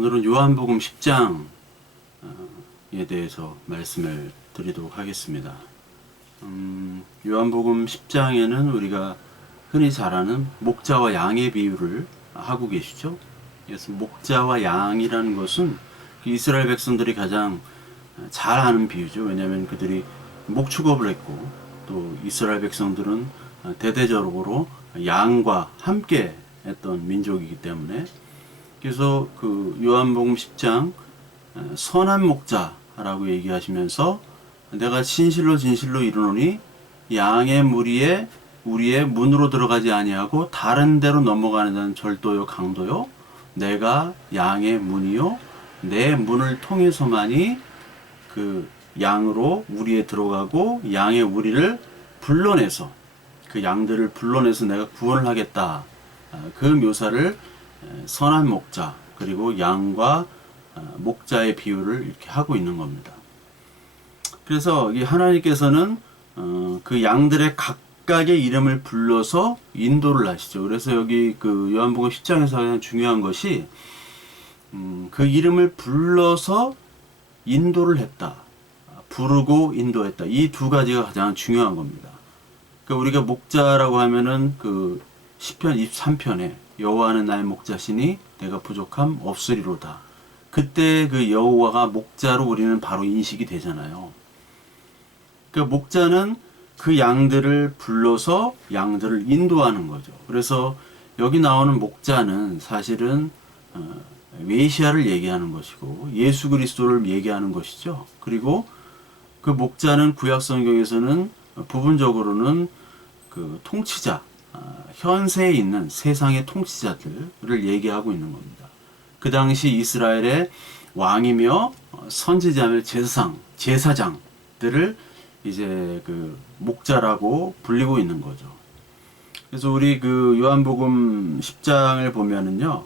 오늘은 요한복음 10장에 대해서 말씀을 드리도록 하겠습니다. 요한복음 10장에는 우리가 흔히 잘 아는 목자와 양의 비유를 하고 계시죠. 그래서 목자와 양이라는 것은 이스라엘 백성들이 가장 잘 아는 비유죠. 왜냐하면 그들이 목축업을 했고 또 이스라엘 백성들은 대대적으로 양과 함께 했던 민족이기 때문에, 그래서 그 요한복음 10장 선한 목자라고 얘기하시면서 내가 진실로 진실로 이르노니 양의 무리에 우리의 문으로 들어가지 아니하고 다른 데로 넘어가는 데는 절도요 강도요 내가 양의 문이요 내 문을 통해서만이 그 양으로 우리에 들어가고 양의 우리를 불러내서 그 양들을 불러내서 내가 구원을 하겠다. 그 묘사를 선한 목자 그리고 양과 목자의 비유를 이렇게 하고 있는 겁니다. 그래서 이 하나님께서는 그 양들의 각각의 이름을 불러서 인도를 하시죠. 그래서 여기 그 요한복음 10장에서 가장 중요한 것이 그 이름을 불러서 인도를 했다. 부르고 인도했다. 이 두 가지가 가장 중요한 겁니다. 그러니까 우리가 목자라고 하면은 그 시편 23편에 여호와는 나의 목자시니 내가 부족함 없으리로다. 그때 그 여호와가 목자로 우리는 바로 인식이 되잖아요. 그러니까 목자는 그 양들을 불러서 양들을 인도하는 거죠. 그래서 여기 나오는 목자는 사실은 메시아를 얘기하는 것이고 예수 그리스도를 얘기하는 것이죠. 그리고 그 목자는 구약 성경에서는 부분적으로는 그 통치자, 현세에 있는 세상의 통치자들을 얘기하고 있는 겁니다. 그 당시 이스라엘의 왕이며 선지자며 제사장들을 이제 그 목자라고 불리고 있는 거죠. 그래서 우리 그 요한복음 10장을 보면은요,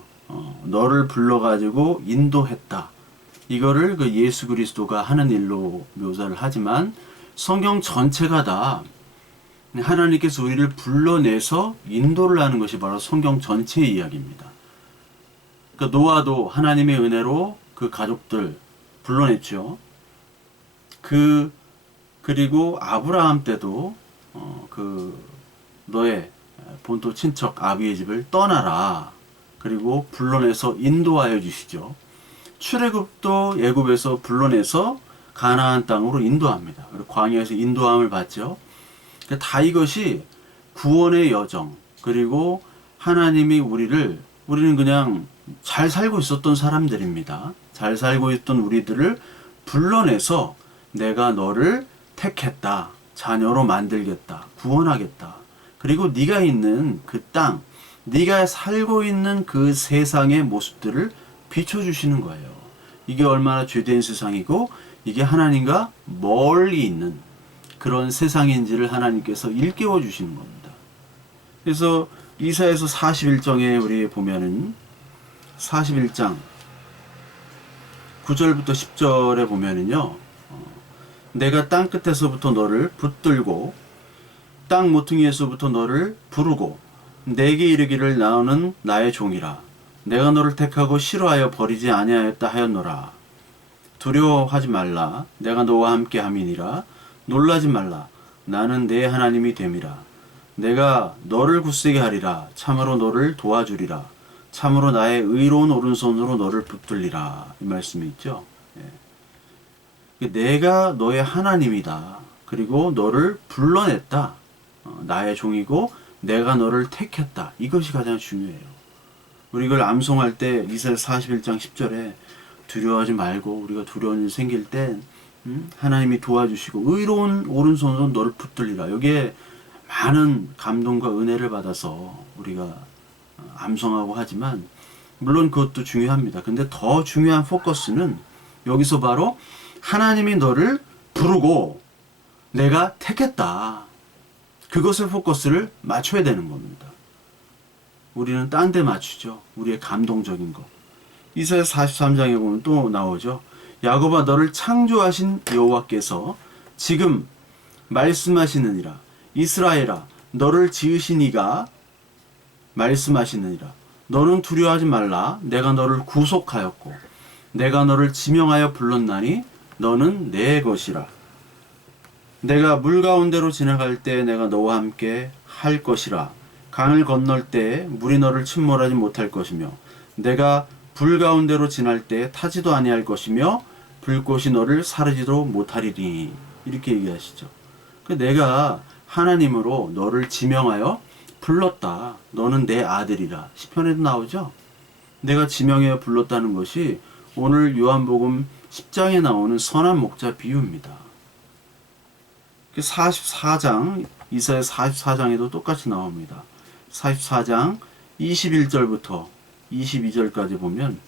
너를 불러가지고 인도했다. 이거를 그 예수 그리스도가 하는 일로 묘사를 하지만 성경 전체가 다 하나님께서 우리를 불러내서 인도를 하는 것이 바로 성경 전체의 이야기입니다. 그러니까 노아도 하나님의 은혜로 그 가족들 불러냈죠. 그리고 아브라함 때도 그 너의 본토 친척 아비의 집을 떠나라. 그리고 불러내서 인도하여 주시죠. 출애굽도 애굽에서 불러내서 가나안 땅으로 인도합니다. 그리고 광야에서 인도함을 받죠. 그러니까 다 이것이 구원의 여정, 그리고 하나님이 우리는 그냥 잘 살고 있었던 사람들입니다. 잘 살고 있던 우리들을 불러내서 내가 너를 택했다. 자녀로 만들겠다. 구원하겠다. 그리고 네가 있는 그 땅, 네가 살고 있는 그 세상의 모습들을 비춰주시는 거예요. 이게 얼마나 죄된 세상이고 이게 하나님과 멀리 있는 그런 세상인지를 하나님께서 일깨워 주시는 겁니다. 그래서 이사야서 41장에 우리 보면은 41장 9절부터 10절에 보면은요, 내가 땅 끝에서부터 너를 붙들고 땅 모퉁이에서부터 너를 부르고 내게 이르기를 나는 나의 종이라. 내가 너를 택하고 싫어하여 버리지 아니하였다 하였노라. 두려워하지 말라. 내가 너와 함께 함이니라. 놀라지 말라. 나는 내 하나님이 됨이라. 내가 너를 굳세게 하리라. 참으로 너를 도와주리라. 참으로 나의 의로운 오른손으로 너를 붙들리라. 이 말씀이 있죠. 내가 너의 하나님이다. 그리고 너를 불러냈다. 나의 종이고 내가 너를 택했다. 이것이 가장 중요해요. 우리 이걸 암송할 때 이사야 41장 10절에 두려워하지 말고 우리가 두려운 일 생길 때 하나님이 도와주시고 의로운 오른손으로 너를 붙들리라. 여기에 많은 감동과 은혜를 받아서 우리가 암송하고 하지만 물론 그것도 중요합니다. 근데 더 중요한 포커스는 여기서 바로 하나님이 너를 부르고 내가 택했다. 그것을 포커스를 맞춰야 되는 겁니다. 우리는 딴 데 맞추죠. 우리의 감동적인 거. 이사야 43장에 보면 또 나오죠. 야곱아 너를 창조하신 여호와께서 지금 말씀하시느니라. 이스라엘아 너를 지으신 이가 말씀하시느니라. 너는 두려워하지 말라. 내가 너를 구속하였고 내가 너를 지명하여 불렀나니 너는 내 것이라. 내가 물 가운데로 지나갈 때 내가 너와 함께 할 것이라. 강을 건널 때 물이 너를 침몰하지 못할 것이며 내가 불 가운데로 지날 때 타지도 아니할 것이며 불꽃이 너를 사르지도 못하리니. 이렇게 얘기하시죠. 내가 하나님으로 너를 지명하여 불렀다. 너는 내 아들이라. 시편에도 나오죠. 내가 지명하여 불렀다는 것이 오늘 요한복음 10장에 나오는 선한 목자 비유입니다. 44장, 이사야 44장에도 똑같이 나옵니다. 44장 21절부터 22절까지 보면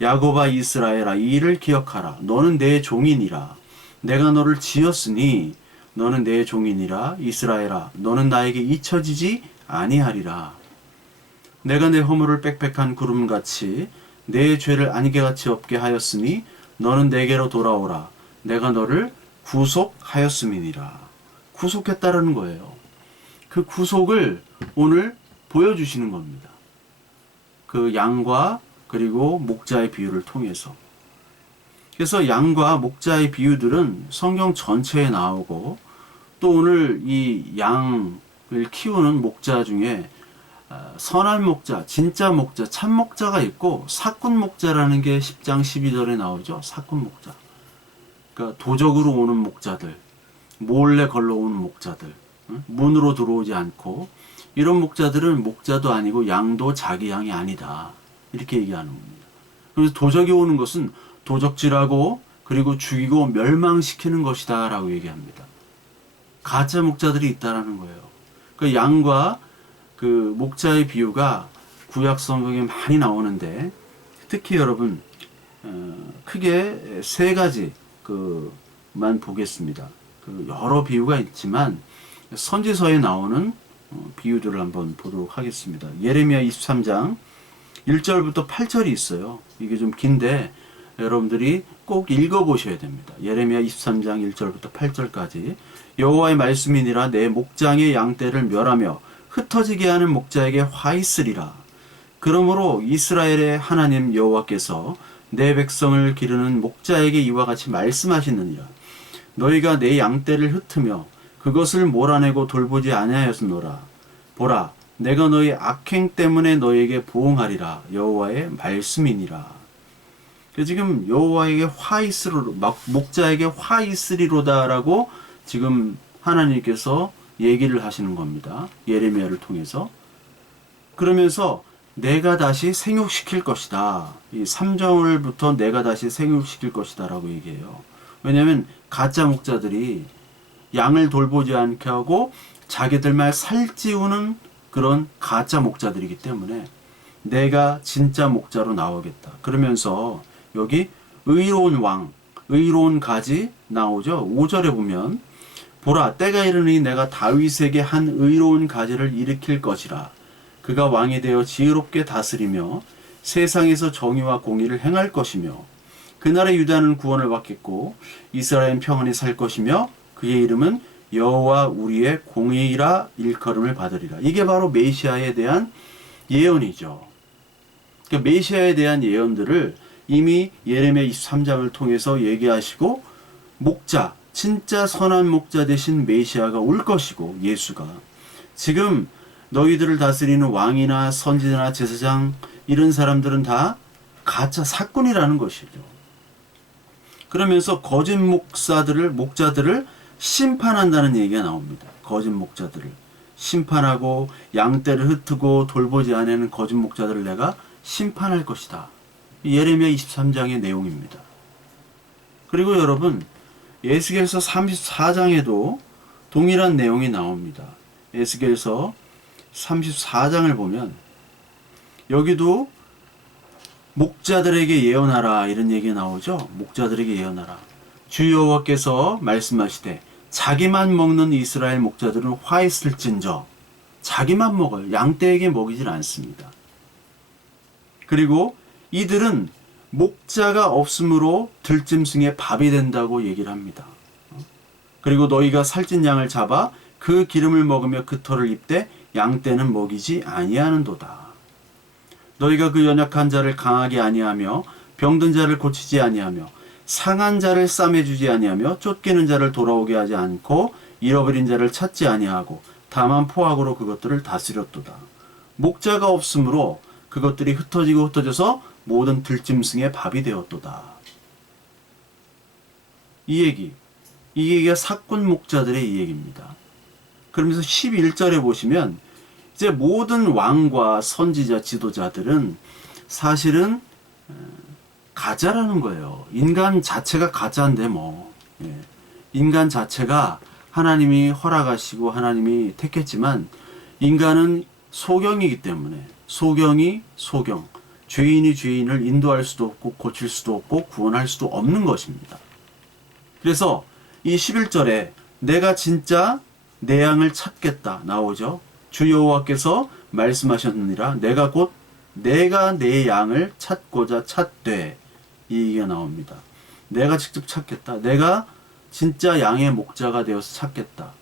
야곱아 이스라엘아 이 일을 기억하라. 너는 내 종이니라. 내가 너를 지었으니 너는 내 종이니라. 이스라엘아 너는 나에게 잊혀지지 아니하리라. 내가 내 허물을 빽빽한 구름같이 내 죄를 안개같이 없게 하였으니 너는 내게로 돌아오라. 내가 너를 구속하였음이니라. 구속했다라는 거예요. 그 구속을 오늘 보여주시는 겁니다. 그 양과 그리고 목자의 비유를 통해서. 그래서 양과 목자의 비유들은 성경 전체에 나오고 또 오늘 이 양을 키우는 목자 중에 선한 목자, 진짜 목자, 참 목자가 있고 사꾼 목자라는 게 10장 12절에 나오죠. 사꾼 목자. 그러니까 도적으로 오는 목자들, 몰래 걸러오는 목자들, 문으로 들어오지 않고 이런 목자들은 목자도 아니고 양도 자기 양이 아니다. 이렇게 얘기하는 겁니다. 그래서 도적이 오는 것은 도적질하고 그리고 죽이고 멸망시키는 것이다 라고 얘기합니다. 가짜 목자들이 있다라는 거예요. 그 양과 그 목자의 비유가 구약 성경에 많이 나오는데 특히 여러분 크게 세 가지 그만 보겠습니다. 그 여러 비유가 있지만 선지서에 나오는 비유들을 한번 보도록 하겠습니다. 예레미야 23장 1절부터 8절이 있어요. 이게 좀 긴데 여러분들이 꼭 읽어보셔야 됩니다. 예레미야 23장 1절부터 8절까지 여호와의 말씀이니라 내 목장의 양떼를 멸하며 흩어지게 하는 목자에게 화 있으리라. 그러므로 이스라엘의 하나님 여호와께서 내 백성을 기르는 목자에게 이와 같이 말씀하시느니라. 너희가 내 양떼를 흩으며 그것을 몰아내고 돌보지 아니하였노라. 보라, 내가 너희 악행 때문에 너희에게 보응하리라. 여호와의 말씀이니라. 지금 여호와에게 화 있으리로, 목자에게 화 있으리로다라고 지금 하나님께서 얘기를 하시는 겁니다. 예레미야를 통해서. 그러면서 내가 다시 생육시킬 것이다. 이 3절부터 내가 다시 생육시킬 것이다 라고 얘기해요. 왜냐하면 가짜 목자들이 양을 돌보지 않게 하고 자기들만 살찌우는 그런 가짜 목자들이기 때문에 내가 진짜 목자로 나오겠다. 그러면서 여기 의로운 왕, 의로운 가지 나오죠. 5절에 보면 보라, 때가 이르니 내가 다윗에게 한 의로운 가지를 일으킬 것이라. 그가 왕이 되어 지혜롭게 다스리며 세상에서 정의와 공의를 행할 것이며 그날에 유다는 구원을 받겠고 이스라엘은 평안히 살 것이며 그의 이름은 여호와 우리의 공의라 일컬음을 받으리라. 이게 바로 메시아에 대한 예언이죠. 그러니까 메시아에 대한 예언들을 이미 예레미야 23장을 통해서 얘기하시고 목자, 진짜 선한 목자 되신 메시아가 올 것이고 예수가 지금 너희들을 다스리는 왕이나 선지자나 제사장 이런 사람들은 다 가짜 사꾼이라는 것이죠. 그러면서 거짓 목자들을 심판한다는 얘기가 나옵니다. 거짓 목자들을 심판하고 양떼를 흩트고 돌보지 않는 거짓 목자들을 내가 심판할 것이다. 예레미야 23장의 내용입니다. 그리고 여러분 에스겔서 34장에도 동일한 내용이 나옵니다. 에스겔서 34장을 보면 여기도 목자들에게 예언하라 이런 얘기 나오죠. 목자들에게 예언하라. 주 여호와께서 말씀하시되 자기만 먹는 이스라엘 목자들은 화 있을진저. 자기만 먹어요. 양떼에게 먹이질 않습니다. 그리고 이들은 목자가 없으므로 들짐승의 밥이 된다고 얘기를 합니다. 그리고 너희가 살찐 양을 잡아 그 기름을 먹으며 그 털을 입되 양떼는 먹이지 아니하는도다. 너희가 그 연약한 자를 강하게 아니하며 병든 자를 고치지 아니하며 상한 자를 싸매주지 아니하며 쫓기는 자를 돌아오게 하지 않고 잃어버린 자를 찾지 아니하고 다만 포악으로 그것들을 다스렸도다. 목자가 없으므로 그것들이 흩어져서 모든 들짐승의 밥이 되었도다. 이 얘기가 사꾼 목자들의 이 얘기입니다. 그러면서 11절에 보시면 이제 모든 왕과 선지자 지도자들은 사실은 가짜라는 거예요. 인간 자체가 가짜인데 뭐. 인간 자체가 하나님이 허락하시고 하나님이 택했지만 인간은 소경이기 때문에 소경이 소경, 죄인이 죄인을 인도할 수도 없고 고칠 수도 없고 구원할 수도 없는 것입니다. 그래서 이 11절에 내가 진짜 내 양을 찾겠다 나오죠. 주 여호와께서 말씀하셨느니라 내가 내 양을 찾고자 찾되, 이 얘기가 나옵니다. 내가 직접 찾겠다. 내가 진짜 양의 목자가 되어서 찾겠다.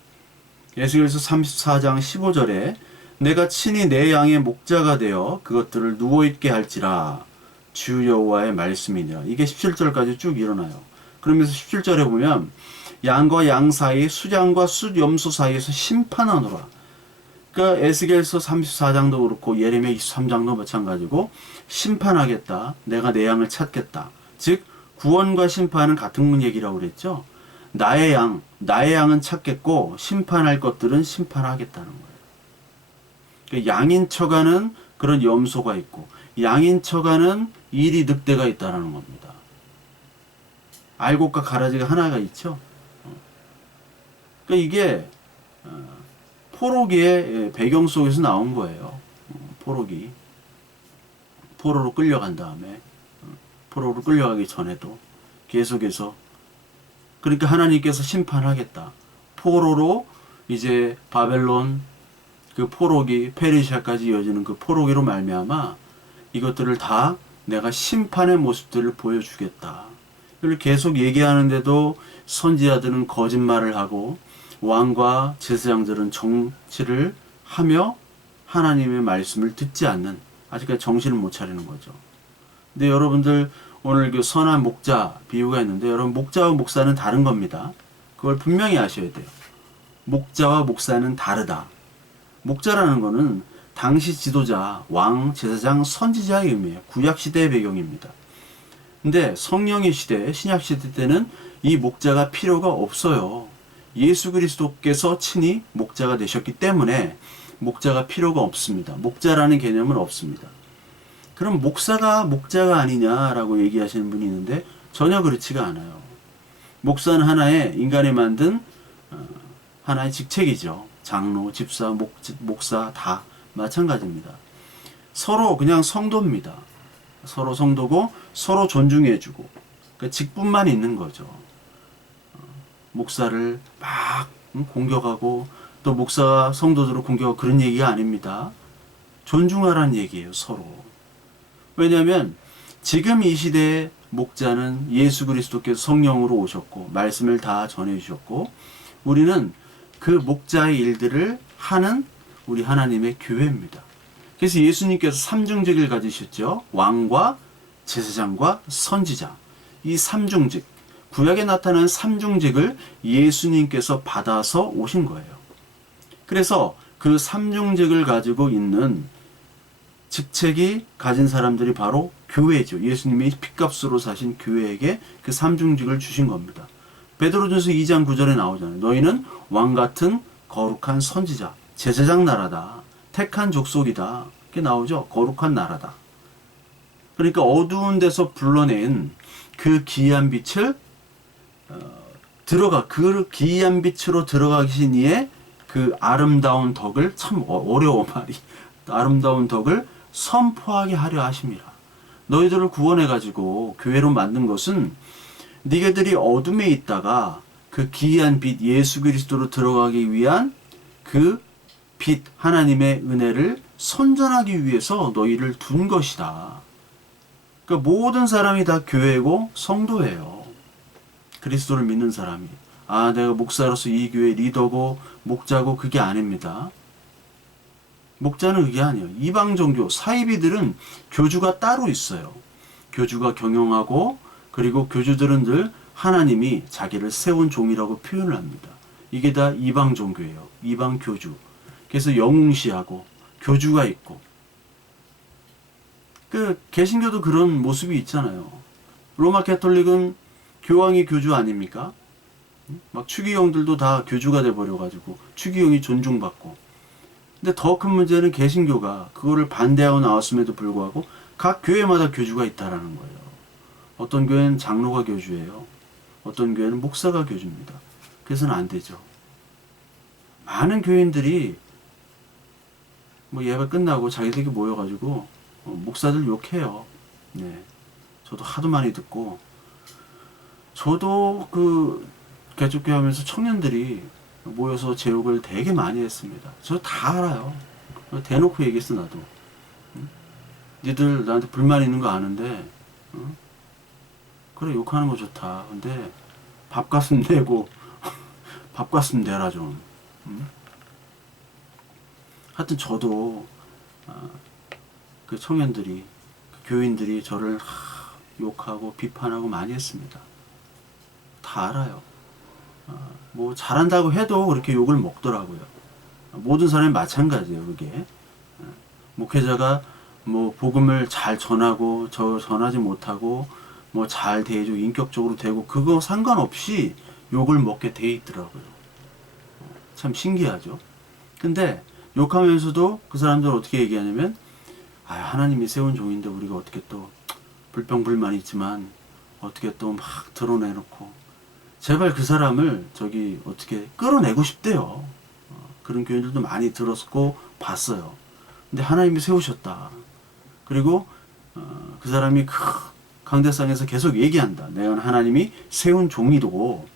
에스겔서 34장 15절에 내가 친히 내 양의 목자가 되어 그것들을 누워있게 할지라 주 여호와의 말씀이니라. 이게 17절까지 쭉 일어나요. 그러면서 17절에 보면 양과 양 사이 수장과 숫염소 사이에서 심판하노라. 그러니까 에스겔서 34장도 그렇고 예레미야 23장도 마찬가지고 심판하겠다. 내가 내 양을 찾겠다. 즉 구원과 심판은 같은 얘기라고 그랬죠. 나의 양은 찾겠고 심판할 것들은 심판하겠다는 거예요. 그러니까 양인 척하는 그런 염소가 있고 양인 척하는 일이 늑대가 있다는 겁니다. 알곡과 가라지가 하나가 있죠. 그러니까 이게 포로기의 배경 속에서 나온 거예요. 포로로 끌려간 다음에 포로로 끌려가기 전에도 계속해서 그러니까 하나님께서 심판하겠다. 포로로 이제 바벨론 그 포로기 페르시아까지 이어지는 그 포로기로 말미암아 이것들을 다 내가 심판의 모습들을 보여주겠다. 이걸 계속 얘기하는데도 선지자들은 거짓말을 하고 왕과 제사장들은 정치를 하며 하나님의 말씀을 듣지 않는, 아직까지 정신을 못 차리는 거죠. 근데 여러분들 오늘 그 선한 목자 비유가 있는데 여러분 목자와 목사는 다른 겁니다. 그걸 분명히 아셔야 돼요. 목자와 목사는 다르다. 목자라는 거는 당시 지도자, 왕, 제사장, 선지자의 의미예요. 구약시대의 배경입니다. 근데 성령의 시대, 신약시대 때는 이 목자가 필요가 없어요. 예수 그리스도께서 친히 목자가 되셨기 때문에 목자가 필요가 없습니다. 목자라는 개념은 없습니다. 그럼 목사가 목자가 아니냐라고 얘기하시는 분이 있는데 전혀 그렇지가 않아요. 목사는 하나의 인간이 만든 하나의 직책이죠. 장로, 집사, 목사 다 마찬가지입니다. 서로 그냥 성도입니다. 서로 성도고 서로 존중해주고 그러니까 직분만 있는 거죠. 목사를 막 공격하고 또 목사가 성도들을 공격하고 그런 얘기가 아닙니다. 존중하라는 얘기예요. 서로. 왜냐하면 지금 이 시대의 목자는 예수 그리스도께서 성령으로 오셨고 말씀을 다 전해주셨고 우리는 그 목자의 일들을 하는 우리 하나님의 교회입니다. 그래서 예수님께서 삼중직을 가지셨죠. 왕과 제사장과 선지자. 이 삼중직, 구약에 나타난 삼중직을 예수님께서 받아서 오신 거예요. 그래서 그 삼중직을 가지고 있는 직책이 가진 사람들이 바로 교회죠. 예수님이 핏값으로 사신 교회에게 그 삼중직을 주신 겁니다. 베드로전서 2장 9절에 나오잖아요. 너희는 왕같은 거룩한 선지자, 제사장 나라다. 택한 족속이다. 이렇게 나오죠. 거룩한 나라다. 그러니까 어두운 데서 불러낸 그 기이한 빛을 그 기이한 빛으로 들어가신 이의 그 아름다운 덕을, 참 어려워 말이, 아름다운 덕을 선포하게 하려 하심이라. 너희들을 구원해가지고 교회로 만든 것은 니네들이 어둠에 있다가 그 기이한 빛 예수 그리스도로 들어가기 위한 그 빛 하나님의 은혜를 선전하기 위해서 너희를 둔 것이다. 그러니까 모든 사람이 다 교회고 성도예요. 그리스도를 믿는 사람이. 내가 목사로서 이 교회 리더고 목자고 그게 아닙니다. 목자는 그게 아니에요. 이방 종교 사이비들은 교주가 따로 있어요. 교주가 경영하고, 그리고 교주들은 늘 하나님이 자기를 세운 종이라고 표현을 합니다. 이게 다 이방 종교예요. 이방 교주. 그래서 영웅시하고 교주가 있고, 그 개신교도 그런 모습이 있잖아요. 로마 가톨릭은 교황이 교주 아닙니까? 막 추기경들도 다 교주가 돼버려가지고 추기경이 존중받고. 근데 더 큰 문제는 개신교가 그거를 반대하고 나왔음에도 불구하고 각 교회마다 교주가 있다라는 거예요. 어떤 교회는 장로가 교주예요. 어떤 교회는 목사가 교주입니다. 그래서는 안 되죠. 많은 교인들이 뭐 예배 끝나고 자기들끼리 모여가지고 목사들 욕해요. 네. 저도 하도 많이 듣고, 저도 그 개척교회 하면서 청년들이 모여서 제 욕을 되게 많이 했습니다. 저 다 알아요. 대놓고 얘기했어, 나도. 니들 나한테 불만 있는 거 아는데, 그래, 욕하는 거 좋다. 근데 밥값은 내고, 밥값은 내라 좀. 하여튼 저도 그 청년들이, 그 교인들이 저를 욕하고 비판하고 많이 했습니다. 다 알아요. 뭐 잘한다고 해도 그렇게 욕을 먹더라고요. 모든 사람이 마찬가지예요. 그게 목회자가 뭐 복음을 잘 전하고 전하지 못하고 뭐 잘 대해주고 인격적으로 되고 그거 상관없이 욕을 먹게 돼 있더라고요. 참 신기하죠. 근데 욕하면서도 그 사람들은 어떻게 얘기하냐면, 하나님이 세운 종인데 우리가 어떻게 또 불평불만 있지만 어떻게 또 막 드러내놓고, 제발 그 사람을 저기 어떻게 끌어내고 싶대요. 그런 교인들도 많이 들었고 봤어요. 근데 하나님이 세우셨다. 그리고 그 사람이 강대상에서 계속 얘기한다. 내가 하나님이 세운 종이고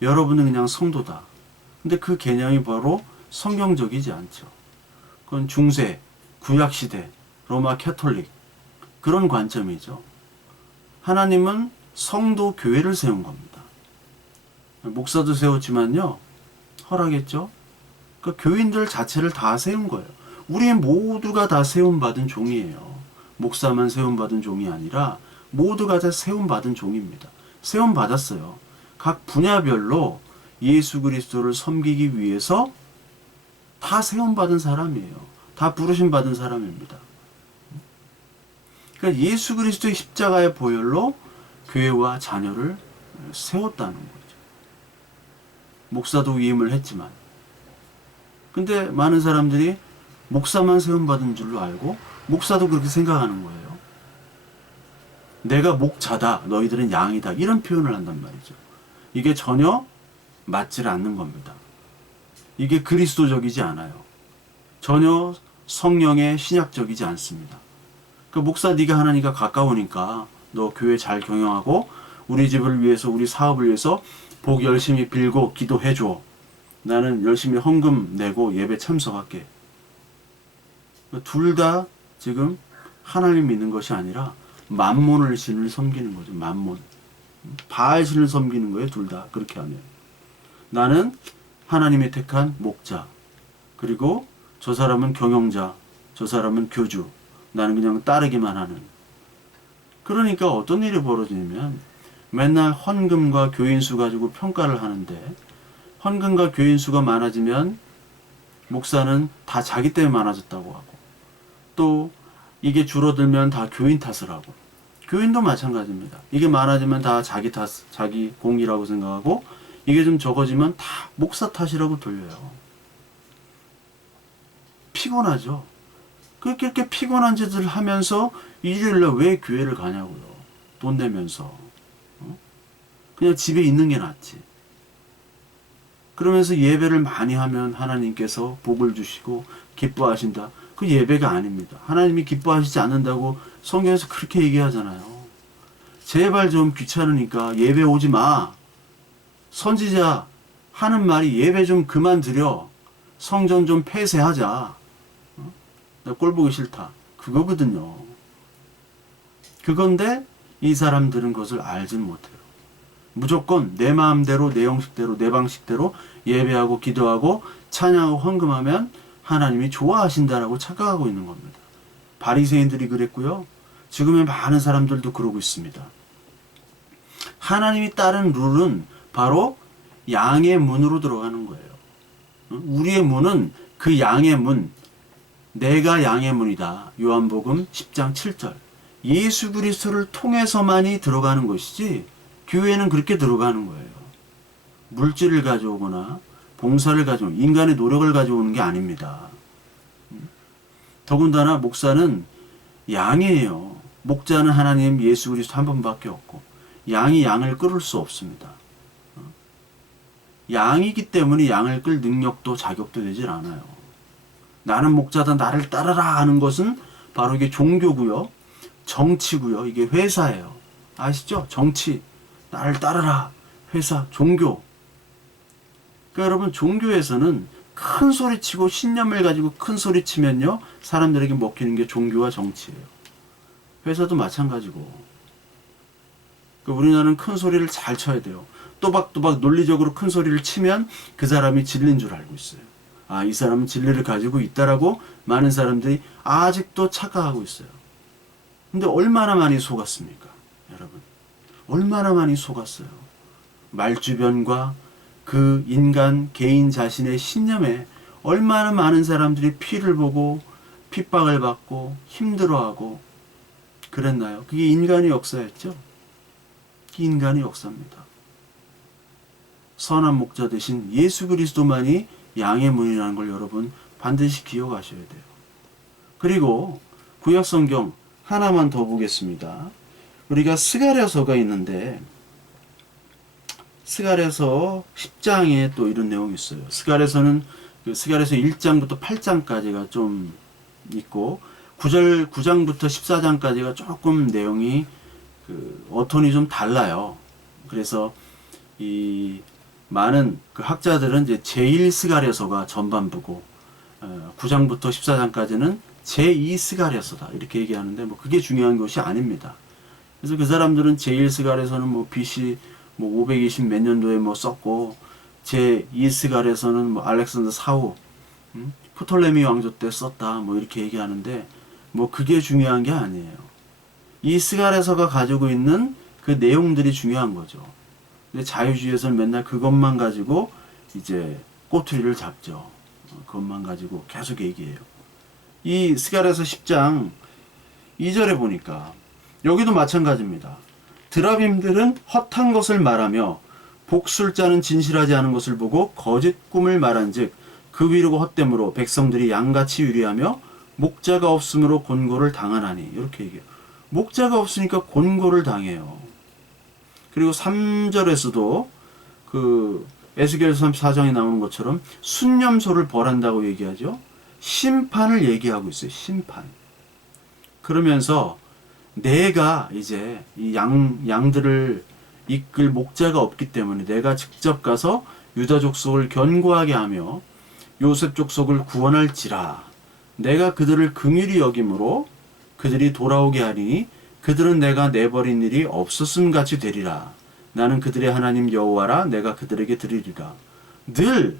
여러분은 그냥 성도다. 근데 그 개념이 바로 성경적이지 않죠. 그건 중세, 구약시대, 로마 캐톨릭 그런 관점이죠. 하나님은 성도 교회를 세운 겁니다. 목사도 세웠지만요, 허락했죠. 그 교인들 자체를 다 세운 거예요. 우리 모두가 다 세움받은 종이에요. 목사만 세움받은 종이 아니라 모두가 다 세움받은 종입니다. 세움받았어요. 각 분야별로 예수 그리스도를 섬기기 위해서 다 세움받은 사람이에요. 다 부르심받은 사람입니다. 그러니까 예수 그리스도의 십자가의 보혈로 교회와 자녀를 세웠다는 거죠. 목사도 위임을 했지만, 근데 많은 사람들이 목사만 세움받은 줄로 알고 목사도 그렇게 생각하는 거예요. 내가 목자다, 너희들은 양이다, 이런 표현을 한단 말이죠. 이게 전혀 맞지 않는 겁니다. 이게 그리스도적이지 않아요. 전혀 성령의 신약적이지 않습니다. 그 목사 네가 하나님과 가까우니까 너 교회 잘 경영하고 우리 집을 위해서, 우리 사업을 위해서 복 열심히 빌고 기도해줘. 나는 열심히 헌금 내고 예배 참석할게. 둘 다 지금 하나님 믿는 것이 아니라 만몬을 신을 섬기는 거죠. 만몬. 바알 신을 섬기는 거예요. 둘 다 그렇게 하면. 나는 하나님이 택한 목자, 그리고 저 사람은 경영자, 저 사람은 교주, 나는 그냥 따르기만 하는. 그러니까 어떤 일이 벌어지냐면 맨날 헌금과 교인수 가지고 평가를 하는데, 헌금과 교인수가 많아지면 목사는 다 자기 때문에 많아졌다고 하고, 또 이게 줄어들면 다 교인 탓을 하고, 교인도 마찬가지입니다. 이게 많아지면 다 자기 탓, 자기 공이라고 생각하고, 이게 좀 적어지면 다 목사 탓이라고 돌려요. 피곤하죠. 그렇게 피곤한 짓을 하면서 일요일날 왜 교회를 가냐고요. 돈 내면서. 그냥 집에 있는 게 낫지. 그러면서 예배를 많이 하면 하나님께서 복을 주시고 기뻐하신다. 그 예배가 아닙니다. 하나님이 기뻐하시지 않는다고 성경에서 그렇게 얘기하잖아요. 제발 좀 귀찮으니까 예배 오지 마. 선지자 하는 말이 예배 좀 그만 드려. 성전 좀 폐쇄하자. 나 꼴 보기 싫다. 그거거든요. 그건데 이 사람들은 그것을 알지는 못해요. 무조건 내 마음대로, 내 형식대로, 내 방식대로 예배하고 기도하고 찬양하고 헌금하면 하나님이 좋아하신다라고 착각하고 있는 겁니다. 바리새인들이 그랬고요. 지금의 많은 사람들도 그러고 있습니다. 하나님이 따른 룰은 바로 양의 문으로 들어가는 거예요. 우리의 문은 그 양의 문, 내가 양의 문이다. 요한복음 10장 7절. 예수 그리스도를 통해서만이 들어가는 것이지 교회는 그렇게 들어가는 거예요. 물질을 가져오거나 봉사를 가져오는, 인간의 노력을 가져오는 게 아닙니다. 더군다나 목사는 양이에요. 목자는 하나님 예수 그리스도 한 분밖에 없고 양이 양을 끌을 수 없습니다. 양이기 때문에 양을 끌 능력도 자격도 되질 않아요. 나는 목자다 나를 따르라 하는 것은 바로 이게 종교고요. 정치고요. 이게 회사예요. 아시죠? 정치. 나를 따르라. 회사. 종교. 그러니까 여러분 종교에서는 큰 소리 치고 신념을 가지고 큰 소리 치면요. 사람들에게 먹히는 게 종교와 정치예요. 회사도 마찬가지고. 그러니까 우리나라는 큰 소리를 잘 쳐야 돼요. 또박또박 논리적으로 큰 소리를 치면 그 사람이 진리인 줄 알고 있어요. 아, 이 사람은 진리를 가지고 있다라고 많은 사람들이 아직도 착각하고 있어요. 근데 얼마나 많이 속았습니까? 여러분. 얼마나 많이 속았어요. 말주변과 그 인간 개인 자신의 신념에 얼마나 많은 사람들이 피를 보고 핍박을 받고 힘들어하고 그랬나요? 그게 인간의 역사였죠. 그게 인간의 역사입니다. 선한 목자 대신 예수 그리스도만이 양의 문이라는 걸 여러분 반드시 기억하셔야 돼요. 그리고 구약 성경 하나만 더 보겠습니다. 우리가 스가랴서가 있는데 스가랴서 10장에 또 이런 내용이 있어요. 스가랴서는 스가랴서 1장부터 8장까지가 좀 있고 9장부터 14장까지가 조금 내용이 어톤이 좀 달라요. 그래서 이 많은 그 학자들은 이제 제1스가랴서가 전반부고 9장부터 14장까지는 제2스가랴서다 이렇게 얘기하는데 뭐 그게 중요한 것이 아닙니다. 그래서 그 사람들은 제1스가랴서는 뭐 BC 뭐 520 몇 년도에 뭐 썼고 제2스가랴서는 뭐 알렉산더 사후 프톨레미 왕조 때 썼다 뭐 이렇게 얘기하는데 뭐 그게 중요한 게 아니에요. 이 스가랴서가 가지고 있는 그 내용들이 중요한 거죠. 근데 자유주의에서는 맨날 그것만 가지고 이제 꼬투리를 잡죠. 그것만 가지고 계속 얘기해요. 이 스가랴서 10장 2절에 보니까 여기도 마찬가지입니다. 드라빔들은 헛한 것을 말하며 복술자는 진실하지 않은 것을 보고 거짓 꿈을 말한즉 그 위로고 헛됨으로 백성들이 양같이 유리하며 목자가 없으므로 곤고를 당하나니 이렇게 얘기해요. 목자가 없으니까 곤고를 당해요. 그리고 3절에서도 그 에스겔서 34장에 나오는 것처럼 순념소를 벌한다고 얘기하죠. 심판을 얘기하고 있어요. 심판. 그러면서 내가 이제 이 양들을 이끌 목자가 없기 때문에 내가 직접 가서 유다 족속을 견고하게 하며 요셉 족속을 구원할지라 내가 그들을 긍휼히 여김으로 그들이 돌아오게 하리니 그들은 내가 내버린 일이 없었음 같이 되리라. 나는 그들의 하나님 여호와라. 내가 그들에게 드리리라. 늘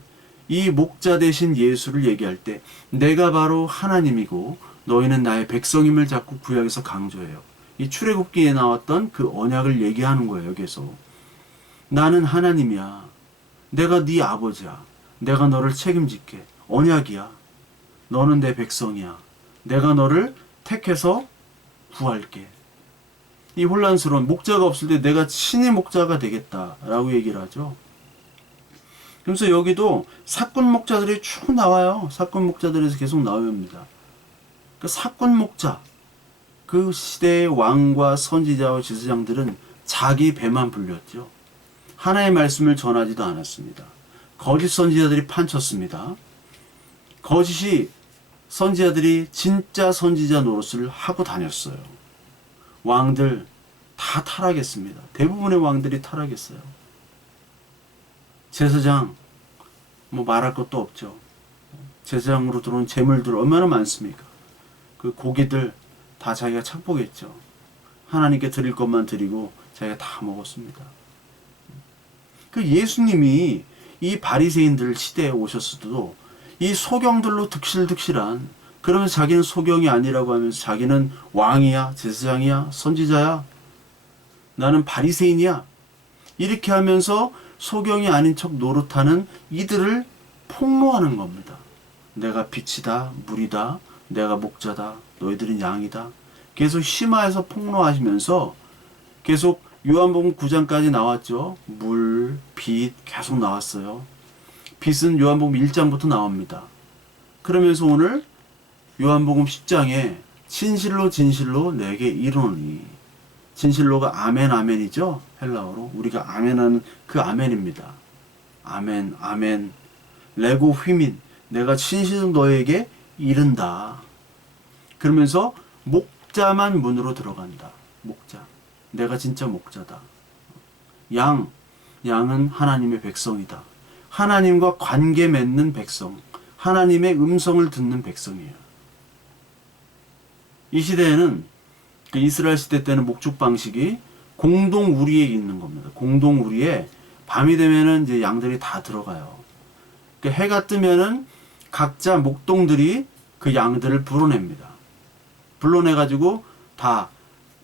이 목자 대신 예수를 얘기할 때 내가 바로 하나님이고 너희는 나의 백성임을 자꾸 구약에서 강조해요. 이 출애굽기에 나왔던 그 언약을 얘기하는 거예요. 여기서 나는 하나님이야. 내가 네 아버지야. 내가 너를 책임질게. 언약이야. 너는 내 백성이야. 내가 너를 택해서 구할게. 이 혼란스러운 목자가 없을 때 내가 친히 목자가 되겠다라고 얘기를 하죠. 그래서 여기도 사꾼 목자들이 쭉 나와요. 사꾼 목자들에서 계속 나옵니다. 그 사꾼 목자, 그 시대의 왕과 선지자와 지도자들은 자기 배만 불렸죠. 하나의 말씀을 전하지도 않았습니다. 거짓 선지자들이 판쳤습니다. 거짓이 선지자들이 진짜 선지자 노릇을 하고 다녔어요. 왕들 다 타락했습니다. 대부분의 왕들이 타락했어요. 제사장 뭐 말할 것도 없죠. 제사장으로 들어온 재물들 얼마나 많습니까? 그 고기들 다 자기가 착복했죠. 하나님께 드릴 것만 드리고 자기가 다 먹었습니다. 그 예수님이 이 바리새인들 시대에 오셨어도 이 소경들로 득실득실한, 그러면서 자기는 소경이 아니라고 하면서 자기는 왕이야, 제사장이야, 선지자야, 나는 바리새인이야, 이렇게 하면서 소경이 아닌 척 노릇하는 이들을 폭로하는 겁니다. 내가 빛이다, 물이다, 내가 목자다, 너희들은 양이다. 계속 심화해서 폭로하시면서 계속 요한복음 9장까지 나왔죠. 물, 빛 계속 나왔어요. 빛은 요한복음 1장부터 나옵니다. 그러면서 오늘 요한복음 10장에 진실로 진실로 내게 이르노니, 진실로가 아멘 아멘이죠. 헬라어로 우리가 아멘하는 그 아멘입니다. 아멘 아멘 레고 휘민, 내가 진실로 너에게 이른다. 그러면서 목자만 문으로 들어간다. 목자, 내가 진짜 목자다. 양은 하나님의 백성이다. 하나님과 관계 맺는 백성, 하나님의 음성을 듣는 백성이에요. 이 시대에는, 그 이스라엘 시대 때는 목축 방식이 공동 우리에 있는 겁니다. 공동 우리에 밤이 되면은 이제 양들이 다 들어가요. 그러니까 해가 뜨면은 각자 목동들이 그 양들을 불러냅니다. 불러내가지고 다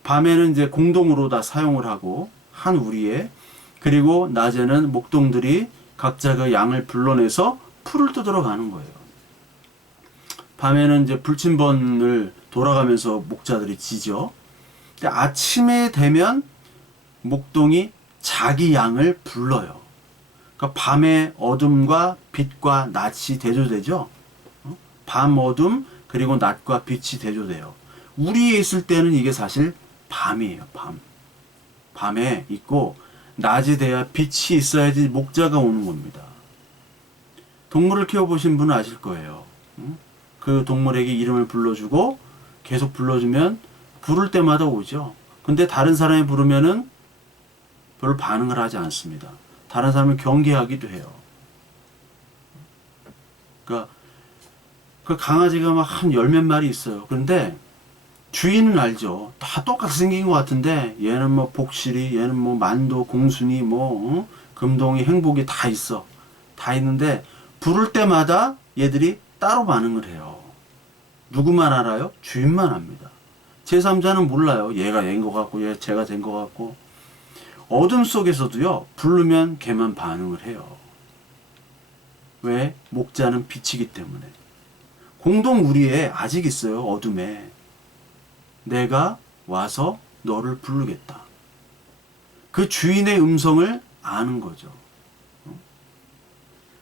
밤에는 이제 공동으로 다 사용을 하고 한 우리에, 그리고 낮에는 목동들이 각자 그 양을 불러내서 풀을 뜯으러 가는 거예요. 밤에는 이제 불침번을 돌아가면서 목자들이 지죠. 근데 아침에 되면 목동이 자기 양을 불러요. 그러니까 밤의 어둠과 빛과 낮이 대조되죠. 밤 어둠 그리고 낮과 빛이 대조돼요. 우리에 있을 때는 이게 사실 밤이에요. 밤에 있고 낮이 돼야 빛이 있어야지 목자가 오는 겁니다. 동물을 키워보신 분은 아실 거예요. 그 동물에게 이름을 불러주고 계속 불러주면 부를 때마다 오죠. 근데 다른 사람이 부르면은 별로 반응을 하지 않습니다. 다른 사람을 경계하기도 해요. 그러니까 그 강아지가 막 한 열 몇 마리 있어요. 그런데 주인은 알죠. 다 똑같이 생긴 것 같은데 얘는 뭐 복실이, 얘는 뭐 만도, 공순이, 뭐 금동이, 행복이 다 있어. 다 있는데 부를 때마다 얘들이 따로 반응을 해요. 누구만 알아요? 주인만 압니다. 제3자는 몰라요. 얘가 얘인 것 같고 얘 쟤가 된 것 같고. 어둠 속에서도요, 부르면 걔만 반응을 해요. 왜? 목자는 빛이기 때문에. 공동 우리에 아직 있어요. 어둠에. 내가 와서 너를 부르겠다. 그 주인의 음성을 아는 거죠.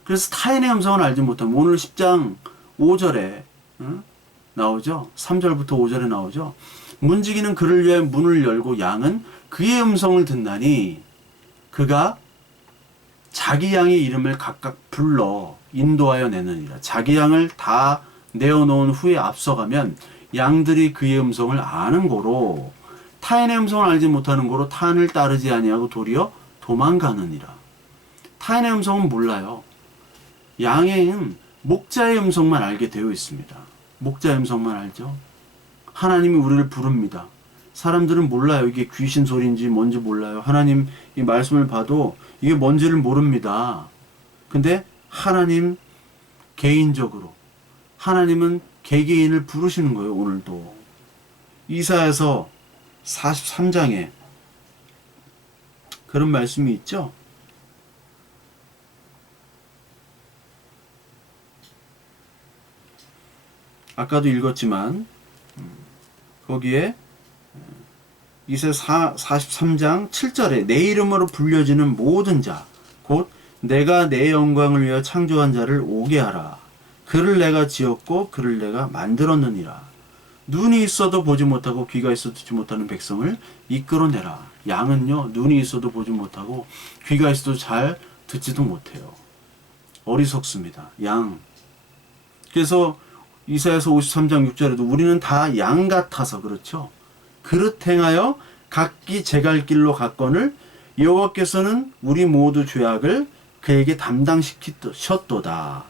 그래서 타인의 음성을 알지 못하면, 오늘 10장 5절에 나오죠. 3절부터 5절에 나오죠. 문지기는 그를 위해 문을 열고 양은 그의 음성을 듣나니 그가 자기 양의 이름을 각각 불러 인도하여 내느니라. 자기 양을 다 내어놓은 후에 앞서가면 양들이 그의 음성을 아는 고로 타인의 음성을 알지 못하는 고로 타인을 따르지 아니하고 도리어 도망가느니라. 타인의 음성은 몰라요. 양에는 목자의 음성만 알게 되어 있습니다. 목자의 음성만 알죠. 하나님이 우리를 부릅니다. 사람들은 몰라요. 이게 귀신 소리인지 뭔지 몰라요. 하나님 이 말씀을 봐도 이게 뭔지를 모릅니다. 근데 하나님 개인적으로, 하나님은 개개인을 부르시는 거예요. 오늘도 이사야서 43장에 그런 말씀이 있죠. 아까도 읽었지만 거기에 이사야 43장 7절에 내 이름으로 불려지는 모든 자 곧 내가 내 영광을 위하여 창조한 자를 오게 하라. 그를 내가 지었고 그를 내가 만들었느니라. 눈이 있어도 보지 못하고 귀가 있어도 듣지 못하는 백성을 이끌어내라. 양은요, 눈이 있어도 보지 못하고 귀가 있어도 잘 듣지도 못해요. 어리석습니다. 양. 그래서 이사야서 53장 6절에도 우리는 다 양 같아서 그렇죠. 그릇 행하여 각기 제갈 길로 갔거늘 여호와께서는 우리 모두 죄악을 그에게 담당시키셨도다.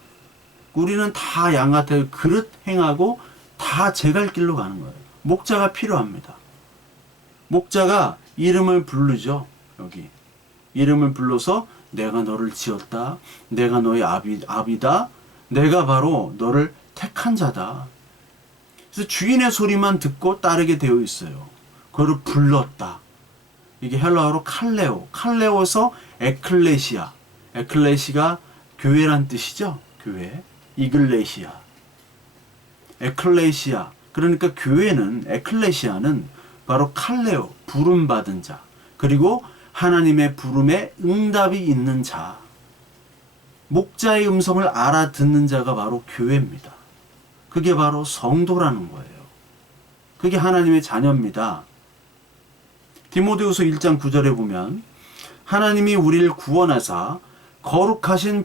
우리는 다 양 같아요. 그릇 행하고 다 제갈 길로 가는 거예요. 목자가 필요합니다. 목자가 이름을 부르죠. 여기 이름을 불러서 내가 너를 지었다. 내가 너의 아비다. 내가 바로 너를 택한 자다. 그래서 주인의 소리만 듣고 따르게 되어 있어요. 그를 불렀다. 이게 헬라어로 칼레오. 칼레오서 에클레시아. 에클레시가 교회란 뜻이죠. 교회. 이글레시아. 에클레시아. 그러니까 교회는, 에클레시아는 바로 칼레오, 부름받은 자. 그리고 하나님의 부름에 응답이 있는 자. 목자의 음성을 알아듣는 자가 바로 교회입니다. 그게 바로 성도라는 거예요. 그게 하나님의 자녀입니다. 디모데후서 1장 9절에 보면 하나님이 우리를 구원하사 거룩하신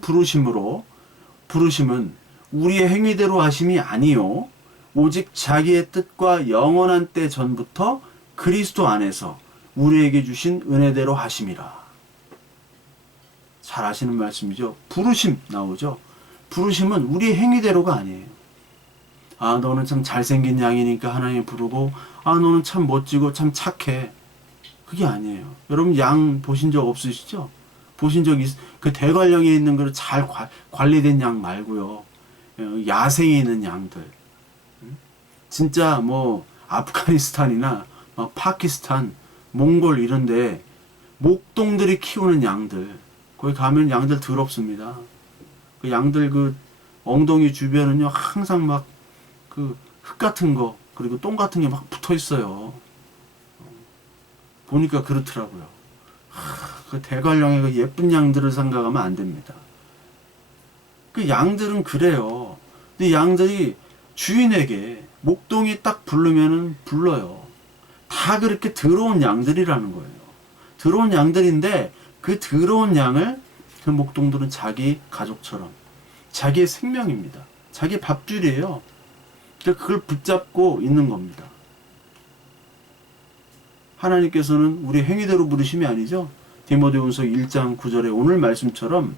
부르심은 우리의 행위대로 하심이 아니요 오직 자기의 뜻과 영원한 때 전부터 그리스도 안에서 우리에게 주신 은혜대로 하심이라. 잘 아시는 말씀이죠. 부르심 나오죠. 부르심은 우리의 행위대로가 아니에요. 아, 너는 참 잘생긴 양이니까 하나님 부르고, 아, 너는 참 멋지고 참 착해. 그게 아니에요. 여러분 양 보신 적 없으시죠? 보신 적 그 대관령에 있는 그 잘 관리된 양 말고요. 야생에 있는 양들. 진짜 뭐 아프가니스탄이나 막 파키스탄, 몽골 이런데 목동들이 키우는 양들. 거기 가면 양들 더럽습니다. 그 양들 그 엉덩이 주변은요 항상 막 그 흙 같은 거 그리고 똥 같은 게 막 붙어 있어요. 보니까 그렇더라고요. 그 대관령의 그 예쁜 양들을 생각하면 안 됩니다. 그 양들은 그래요. 근데 양들이 주인에게 목동이 딱 부르면은 불러요. 다 그렇게 더러운 양들이라는 거예요. 더러운 양들인데 그 더러운 양을 그 목동들은 자기 가족처럼 자기의 생명입니다. 자기 밥줄이에요. 그걸 붙잡고 있는 겁니다. 하나님께서는 우리 행위대로 부르심이 아니죠. 디모데후서 1장 9절에 오늘 말씀처럼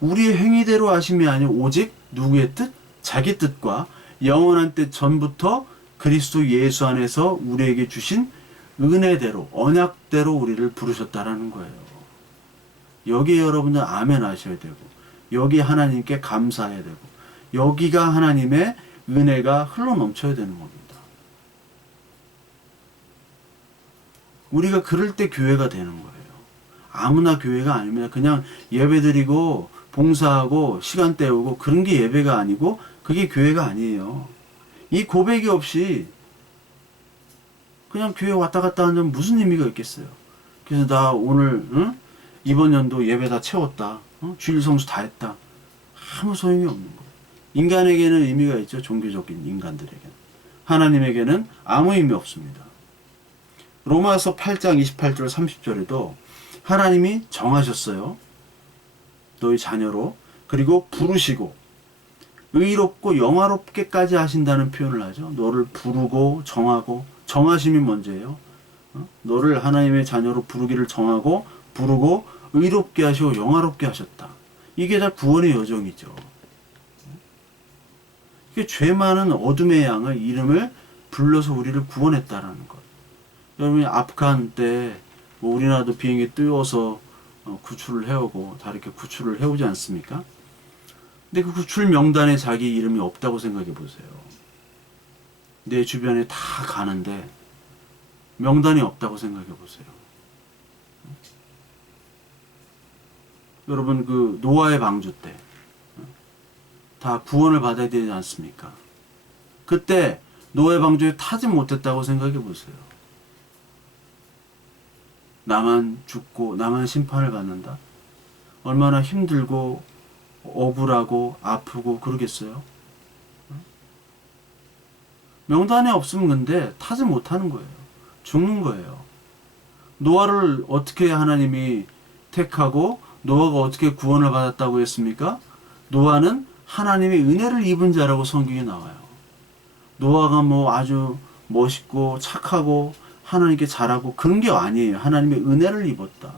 우리의 행위대로 하심이 아니요 오직 누구의 뜻? 자기 뜻과 영원한 때 전부터 그리스도 예수 안에서 우리에게 주신 은혜대로 언약대로 우리를 부르셨다라는 거예요. 여기에 여러분들 아멘 하셔야 되고 여기 하나님께 감사해야 되고 여기가 하나님의 은혜가 흘러 넘쳐야 되는 겁니다. 우리가 그럴 때 교회가 되는 거예요. 아무나 교회가 아닙니다. 그냥 예배드리고 봉사하고 시간 때우고 그런 게 예배가 아니고 그게 교회가 아니에요. 이 고백이 없이 그냥 교회 왔다 갔다 하면 무슨 의미가 있겠어요. 그래서 나 오늘 이번 연도 예배 다 채웠다. 주일 성수 다 했다. 아무 소용이 없는 거예요. 인간에게는 의미가 있죠. 종교적인 인간들에게는. 하나님에게는 아무 의미 없습니다. 로마서 8장 28절 30절에도 하나님이 정하셨어요. 너희 자녀로. 그리고 부르시고 의롭고 영화롭게까지 하신다는 표현을 하죠. 너를 부르고 정하고 정하심이 먼저예요. 너를 하나님의 자녀로 부르기를 정하고 부르고 의롭게 하시고 영화롭게 하셨다. 이게 다 구원의 여정이죠. 이게 죄 많은 어둠의 양을 이름을 불러서 우리를 구원했다라는 것. 여러분이 아프간 때 뭐 우리나라도 비행기 띄워서 구출을 해오고 다 이렇게 구출을 해오지 않습니까? 근데 그 구출 명단에 자기 이름이 없다고 생각해 보세요. 내 주변에 다 가는데 명단이 없다고 생각해 보세요. 여러분 그 노아의 방주 때 다 구원을 받아야 되지 않습니까? 그때 노아의 방주에 타지 못했다고 생각해 보세요. 나만 죽고 나만 심판을 받는다? 얼마나 힘들고 억울하고 아프고 그러겠어요? 명단에 없으면 근데 타지 못하는 거예요. 죽는 거예요. 노아를 어떻게 하나님이 택하고 노아가 어떻게 구원을 받았다고 했습니까? 노아는 하나님의 은혜를 입은 자라고 성경에 나와요. 노아가 뭐 아주 멋있고 착하고 하나님께 잘하고 그런 게 아니에요. 하나님의 은혜를 입었다.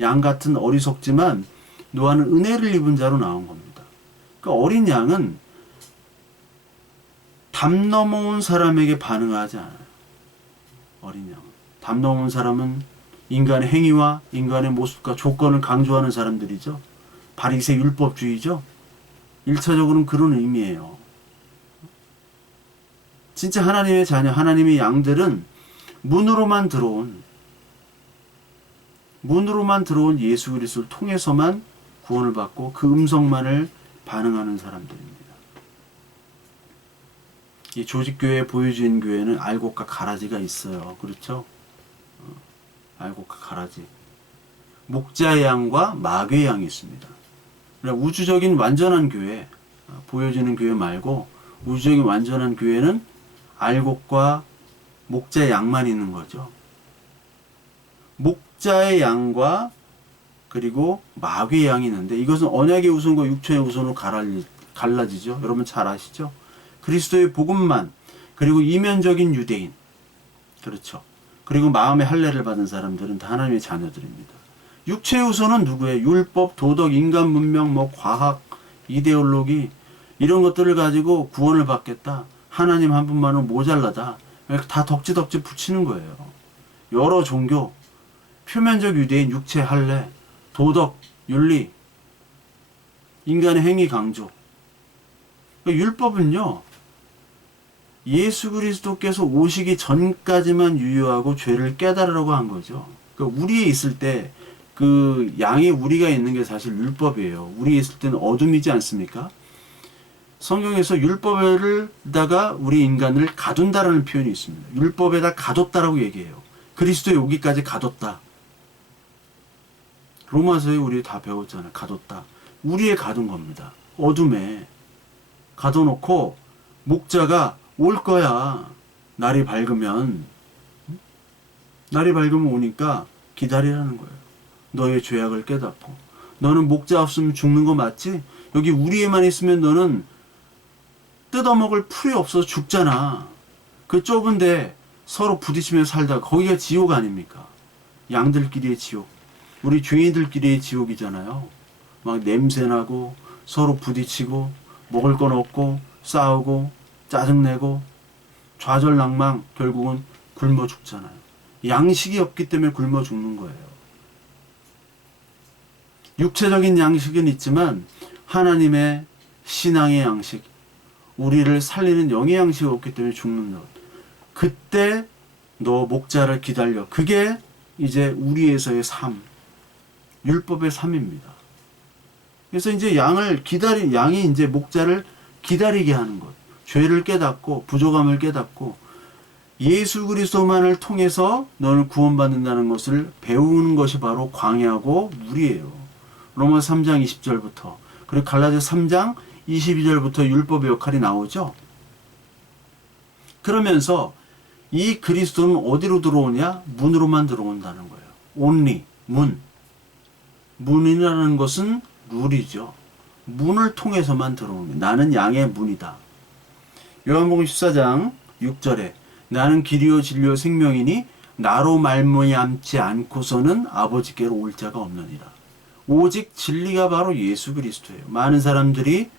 양 같은 어리석지만 노아는 은혜를 입은 자로 나온 겁니다. 그 어린 양은 담 넘어온 사람에게 반응하지 않아요. 어린 양은. 담 넘어온 사람은 인간의 행위와 인간의 모습과 조건을 강조하는 사람들이죠. 바리새 율법주의죠. 1차적으로는 그런 의미예요. 진짜 하나님의 자녀, 하나님의 양들은 문으로만 들어온 예수 그리스도를 통해서만 구원을 받고 그 음성만을 반응하는 사람들입니다. 이 조직교회, 보여주인 교회는 알곡과 가라지가 있어요. 그렇죠? 알곡과 가라지. 목자의 양과 마귀의 양이 있습니다. 그러니까 우주적인 완전한 교회, 보여지는 교회 말고 우주적인 완전한 교회는 알곡과 목자의 양만 있는 거죠. 목자의 양과 그리고 마귀의 양이 있는데 이것은 언약의 우선과 육체의 우선으로 갈라지죠. 여러분 잘 아시죠? 그리스도의 복음만, 그리고 이면적인 유대인, 그렇죠. 그리고 마음의 할례를 받은 사람들은 다 하나님의 자녀들입니다. 육체의 우선은 누구예요? 율법, 도덕, 인간 문명, 과학, 이데올로기 이런 것들을 가지고 구원을 받겠다. 하나님 한 분만은 모자라다. 다 덕지덕지 붙이는 거예요. 여러 종교, 표면적 유대인, 육체 할례, 도덕, 윤리, 인간의 행위 강조. 율법은요, 예수 그리스도께서 오시기 전까지만 유효하고 죄를 깨달으라고 한 거죠. 그러니까 우리에 있을 때 그 양의 우리가 있는 게 사실 율법이에요. 우리에 있을 때는 어둠이지 않습니까? 성경에서 율법에다가 우리 인간을 가둔다라는 표현이 있습니다. 율법에다 가뒀다라고 얘기해요. 그리스도의 오기까지 가뒀다. 로마서에 우리 다 배웠잖아요. 가뒀다. 우리에 가둔 겁니다. 어둠에 가둬놓고 목자가 올 거야. 날이 밝으면 오니까 기다리라는 거예요. 너의 죄악을 깨닫고. 너는 목자 없으면 죽는 거 맞지? 여기 우리에만 있으면 너는 뜯어먹을 풀이 없어서 죽잖아. 그 좁은데 서로 부딪히며 살다가 거기가 지옥 아닙니까? 양들끼리의 지옥. 우리 죄인들끼리의 지옥이잖아요. 막 냄새나고 서로 부딪히고 먹을 건 없고 싸우고 짜증내고 좌절낭망, 결국은 굶어 죽잖아요. 양식이 없기 때문에 굶어 죽는 거예요. 육체적인 양식은 있지만 하나님의 신앙의 양식, 우리를 살리는 영의 양식이 없기 때문에 죽는 것. 그때 너 목자를 기다려. 그게 이제 우리에서의 삶, 율법의 삶입니다. 그래서 이제 양이 이제 목자를 기다리게 하는 것. 죄를 깨닫고 부족함을 깨닫고 예수 그리스도만을 통해서 너를 구원받는다는 것을 배우는 것이 바로 광야고 물이에요. 로마서 3장 20절부터 그리고 갈라디아서 3장 22절부터 율법의 역할이 나오죠. 그러면서 이 그리스도는 어디로 들어오냐? 문으로만 들어온다는 거예요. only, 문. 문이라는 것은 룰이죠. 문을 통해서만 들어오는 거예요. 나는 양의 문이다. 요한복음 14장 6절에 나는 길이요 진리요 생명이니 나로 말미암지 않고서는 아버지께로 올 자가 없느니라. 오직 진리가 바로 예수 그리스도예요. 많은 사람들이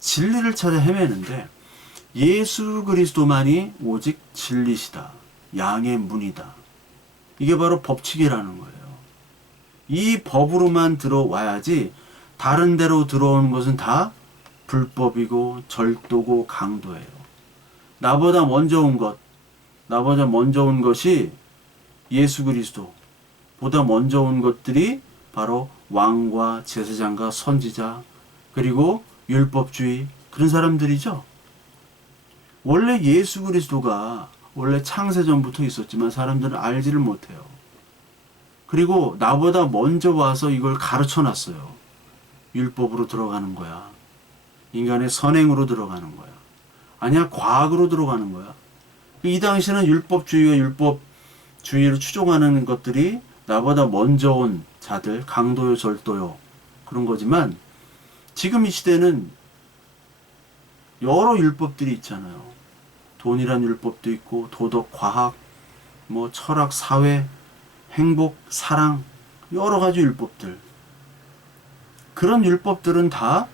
진리를 찾아 헤매는데 예수 그리스도만이 오직 진리시다. 양의 문이다. 이게 바로 법칙이라는 거예요. 이 법으로만 들어와야지 다른 데로 들어오는 것은 다 불법이고 절도고 강도예요. 나보다 먼저 온 것이 예수 그리스도보다 먼저 온 것들이 바로 왕과 제사장과 선지자 그리고 율법주의 그런 사람들이죠. 원래 예수 그리스도가 원래 창세전부터 있었지만 사람들은 알지를 못해요. 그리고 나보다 먼저 와서 이걸 가르쳐 놨어요. 율법으로 들어가는 거야. 인간의 선행으로 들어가는 거야. 아니야, 과학으로 들어가는 거야. 이 당시에는 율법주의와 율법주의를 추종하는 것들이 나보다 먼저 온 자들, 강도요, 절도요, 그런 거지만 지금 이 시대는 여러 율법들이 있잖아요. 돈이란 율법도 있고, 도덕, 과학, 철학, 사회, 행복, 사랑, 여러 가지 율법들. 그런 율법들은 다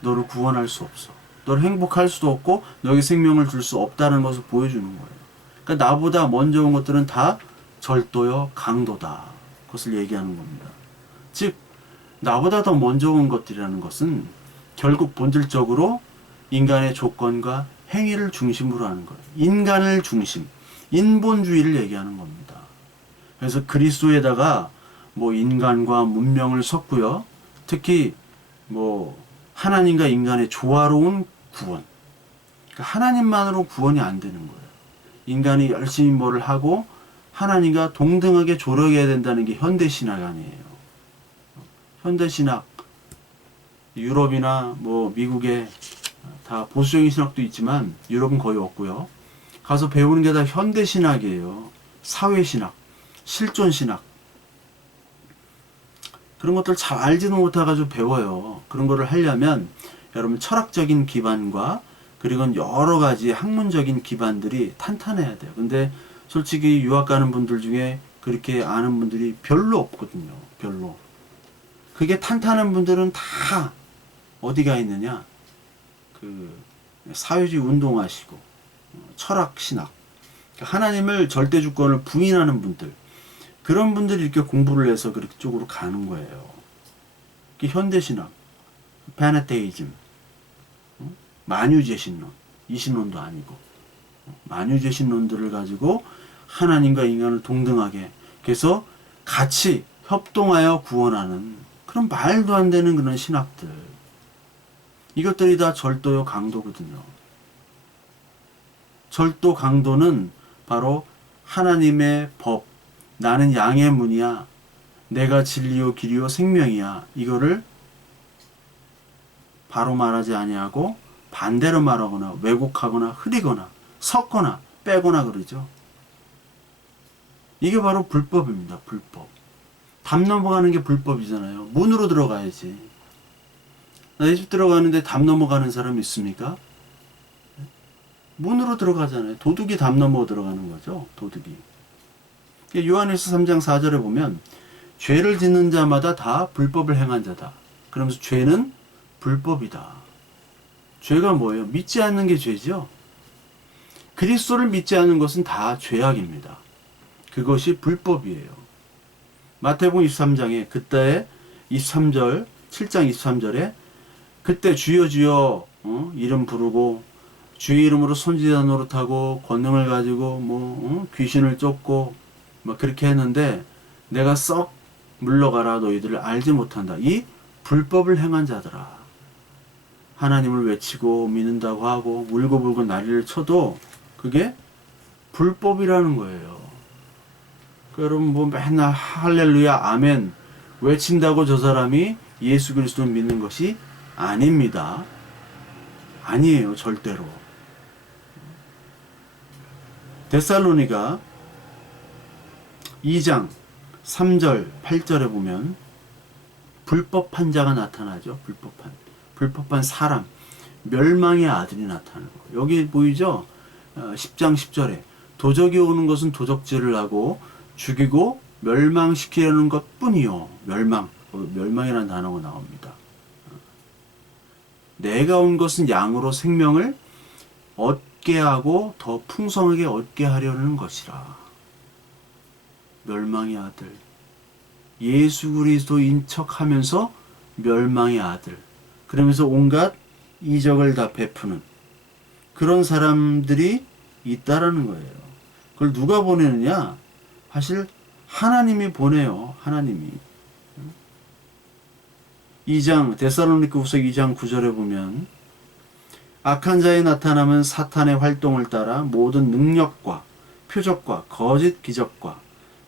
너를 구원할 수 없어. 너를 행복할 수도 없고 너에게 생명을 줄 수 없다는 것을 보여주는 거예요. 그러니까 나보다 먼저 온 것들은 다 절도요, 강도다. 그것을 얘기하는 겁니다. 즉 나보다 더 먼저 온 것들이라는 것은 결국 본질적으로 인간의 조건과 행위를 중심으로 하는 거예요. 인간을 중심, 인본주의를 얘기하는 겁니다. 그래서 그리스도에다가 뭐 인간과 문명을 섞고요. 특히 뭐 하나님과 인간의 조화로운 구원. 그러니까 하나님만으로 구원이 안 되는 거예요. 인간이 열심히 뭐를 하고 하나님과 동등하게 조력해야 된다는 게 현대신학 아니에요. 현대신학, 유럽이나 뭐 미국에 다 보수적인 신학도 있지만 유럽은 거의 없고요. 가서 배우는 게 다 현대신학이에요. 사회신학, 실존신학. 그런 것들 잘 알지도 못해가지고 배워요. 그런 거를 하려면 여러분 철학적인 기반과 그리고 여러 가지 학문적인 기반들이 탄탄해야 돼요. 근데 솔직히 유학 가는 분들 중에 그렇게 아는 분들이 별로 없거든요. 별로. 그게 탄탄한 분들은 다 어디가 있느냐? 그 사회주의 운동하시고 철학 신학, 하나님을 절대 주권을 부인하는 분들, 그런 분들이 이렇게 공부를 해서 그쪽으로 가는 거예요. 현대 신학, 파네테이즘, 만유재신론, 이신론도 아니고 만유재신론들을 가지고 하나님과 인간을 동등하게, 그래서 같이 협동하여 구원하는 그런 말도 안 되는 그런 신학들. 이것들이 다 절도요 강도거든요. 절도 강도는 바로 하나님의 법, 나는 양의 문이야, 내가 진리요 길이요 생명이야, 이거를 바로 말하지 아니하고 반대로 말하거나 왜곡하거나 흐리거나 섞거나 빼거나 그러죠. 이게 바로 불법입니다. 불법. 담 넘어가는 게 불법이잖아요. 문으로 들어가야지. 나 이 집 들어가는데 담 넘어가는 사람 있습니까? 문으로 들어가잖아요. 도둑이 담 넘어 들어가는 거죠. 도둑이. 요한일서 3장 4절에 보면 죄를 짓는 자마다 다 불법을 행한 자다. 그러면서 죄는 불법이다. 죄가 뭐예요? 믿지 않는 게 죄죠. 그리스도를 믿지 않는 것은 다 죄악입니다. 그것이 불법이에요. 마태복음 23장에 그때 23절 7장 23절에 그때 주여 주여 이름 부르고 주의 이름으로 선지자 노릇하고 권능을 가지고 귀신을 쫓고 그렇게 했는데 내가 썩 물러가라, 너희들을 알지 못한다. 이 불법을 행한 자들아. 하나님을 외치고 믿는다고 하고 울고불고 난리를 쳐도 그게 불법이라는 거예요. 여러분 맨날 할렐루야 아멘 외친다고 저 사람이 예수 그리스도를 믿는 것이 아닙니다. 아니에요. 절대로. 데살로니가 2장 3절 8절에 보면 불법한 자가 나타나죠. 불법한 사람, 멸망의 아들이 나타나는 거예요. 여기 보이죠? 10장 10절에 도적이 오는 것은 도적질을 하고 죽이고 멸망시키려는 것뿐이요. 멸망이라는 단어가 나옵니다. 내가 온 것은 양으로 생명을 얻게 하고 더 풍성하게 얻게 하려는 것이라. 멸망의 아들. 예수 그리스도인 척하면서 멸망의 아들. 그러면서 온갖 이적을 다 베푸는 그런 사람들이 있다라는 거예요. 그걸 누가 보내느냐? 사실 하나님이 보내요. 하나님이. 2장 데살로니가후서 2장 9절에 보면 악한 자의 나타남은 사탄의 활동을 따라 모든 능력과 표적과 거짓 기적과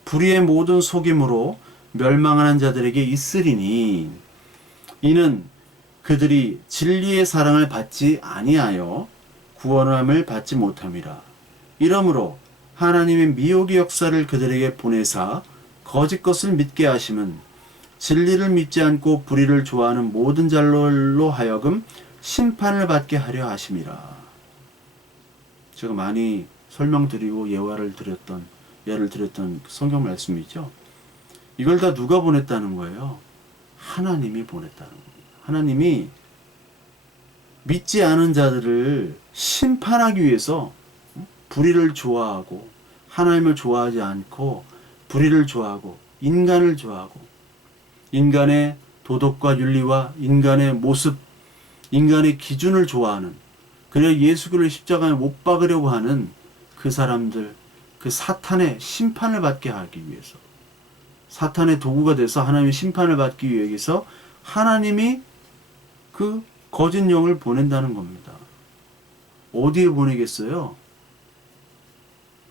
불의의 모든 속임으로 멸망하는 자들에게 있으리니 이는 그들이 진리의 사랑을 받지 아니하여 구원함을 받지 못함이라. 이러므로 하나님의 미혹의 역사를 그들에게 보내사 거짓 것을 믿게 하심은 진리를 믿지 않고 불의를 좋아하는 모든 자들로 하여금 심판을 받게 하려 하심이라. 제가 많이 설명드리고 예를 드렸던 성경 말씀이죠. 이걸 다 누가 보냈다는 거예요? 하나님이 보냈다는 거예요. 하나님이 믿지 않은 자들을 심판하기 위해서 불의를 좋아하고 하나님을 좋아하지 않고 불의를 좋아하고 인간을 좋아하고 인간의 도덕과 윤리와 인간의 모습, 인간의 기준을 좋아하는, 그래야 예수를 십자가에 못 박으려고 하는 그 사람들, 그 사탄의 심판을 받게 하기 위해서, 사탄의 도구가 돼서 하나님의 심판을 받기 위해서 하나님이 그 거짓 영을 보낸다는 겁니다. 어디에 보내겠어요?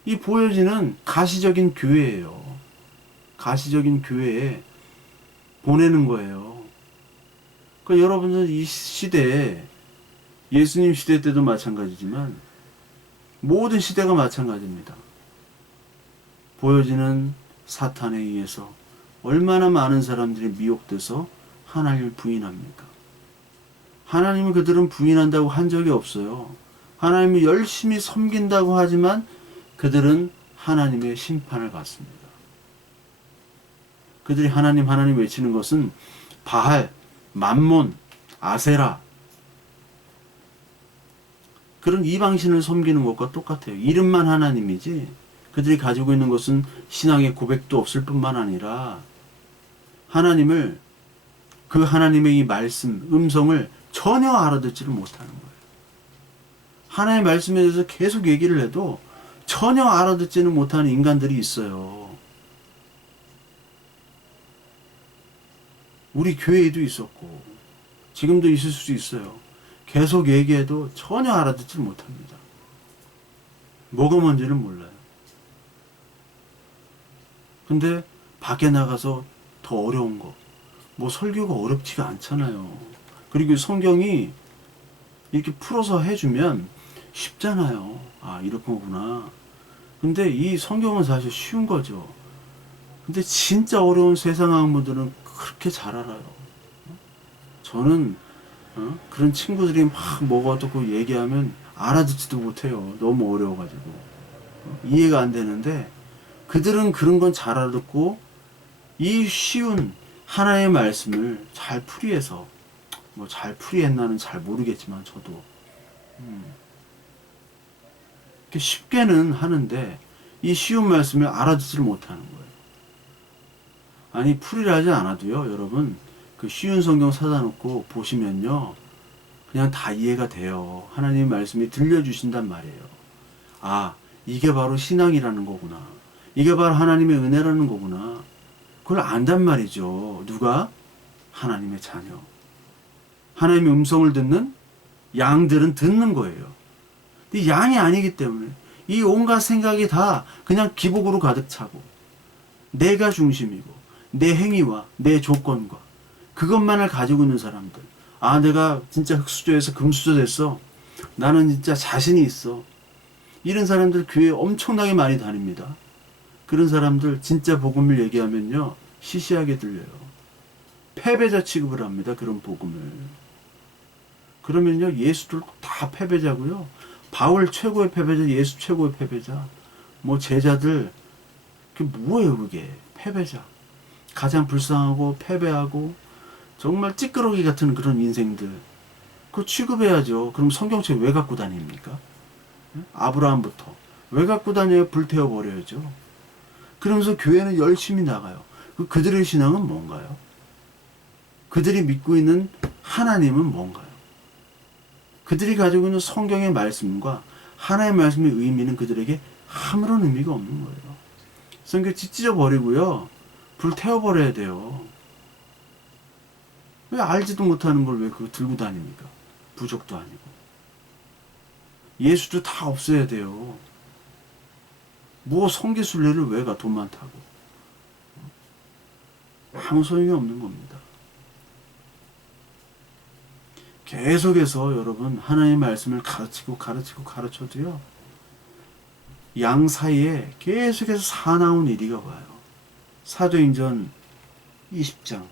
이 보여지는 가시적인 교회예요. 가시적인 교회에 보내는 거예요. 그러니까 여러분들 이 시대에, 예수님 시대 때도 마찬가지지만 모든 시대가 마찬가지입니다. 보여지는 사탄에 의해서 얼마나 많은 사람들이 미혹돼서 하나님을 부인합니까? 하나님을 그들은 부인한다고 한 적이 없어요. 하나님을 열심히 섬긴다고 하지만 그들은 하나님의 심판을 받습니다. 그들이 하나님 외치는 것은 바알, 만몬, 아세라, 그런 이방신을 섬기는 것과 똑같아요. 이름만 하나님이지 그들이 가지고 있는 것은 신앙의 고백도 없을 뿐만 아니라 하나님을, 그 하나님의 이 말씀, 음성을 전혀 알아듣지를 못하는 거예요. 하나님의 말씀에 대해서 계속 얘기를 해도 전혀 알아듣지는 못하는 인간들이 있어요. 우리 교회에도 있었고 지금도 있을 수 있어요. 계속 얘기해도 전혀 알아듣지 못합니다. 뭐가 뭔지는 몰라요. 근데 밖에 나가서 더 어려운 거, 뭐 설교가 어렵지가 않잖아요. 그리고 성경이 이렇게 풀어서 해주면 쉽잖아요. 아, 이렇구나. 근데 이 성경은 사실 쉬운 거죠. 근데 진짜 어려운 세상 학문들은 그렇게 잘 알아요. 저는 그런 친구들이 막 뭐가 어떻고 얘기하면 알아듣지도 못해요. 너무 어려워가지고 이해가 안 되는데 그들은 그런 건 잘 알아듣고 이 쉬운 하나의 말씀을 잘 풀이해서, 뭐 잘 풀이했나는 잘 모르겠지만 저도 이렇게 쉽게는 하는데 이 쉬운 말씀을 알아듣지를 못하는 거예요. 아니, 풀이를 하지 않아도요, 여러분, 그 쉬운 성경 사다 놓고 보시면요, 그냥 다 이해가 돼요. 하나님의 말씀이 들려주신단 말이에요. 아, 이게 바로 신앙이라는 거구나. 이게 바로 하나님의 은혜라는 거구나. 그걸 안단 말이죠. 누가? 하나님의 자녀. 하나님의 음성을 듣는 양들은 듣는 거예요. 근데 양이 아니기 때문에 이 온갖 생각이 다 그냥 기복으로 가득 차고 내가 중심이고 내 행위와 내 조건과 그것만을 가지고 있는 사람들. 아, 내가 진짜 흙수저에서 금수저 됐어. 나는 진짜 자신이 있어. 이런 사람들 교회에 엄청나게 많이 다닙니다. 그런 사람들 진짜 복음을 얘기하면요, 시시하게 들려요. 패배자 취급을 합니다. 그런 복음을. 그러면요, 예수들 다 패배자고요. 바울 최고의 패배자, 예수 최고의 패배자. 뭐 제자들, 그게 뭐예요 그게? 패배자. 가장 불쌍하고 패배하고 정말 찌끄러기 같은 그런 인생들. 그거 취급해야죠. 그럼 성경책 왜 갖고 다닙니까? 아브라함부터. 왜 갖고 다녀요? 불태워버려야죠. 그러면서 교회는 열심히 나가요. 그들의 신앙은 뭔가요? 그들이 믿고 있는 하나님은 뭔가요? 그들이 가지고 있는 성경의 말씀과 하나님의 말씀의 의미는 그들에게 아무런 의미가 없는 거예요. 성경 찢어 버리고요, 불 태워버려야 돼요. 왜 알지도 못하는 걸 왜 그거 들고 다닙니까? 부족도 아니고. 예수도 다 없애야 돼요. 뭐 성계순례를 왜 가? 돈 많다고. 아무 소용이 없는 겁니다. 계속해서 여러분 하나님의 말씀을 가르쳐도요, 양 사이에 계속해서 사나운 이리가 와요. 사도행전 20장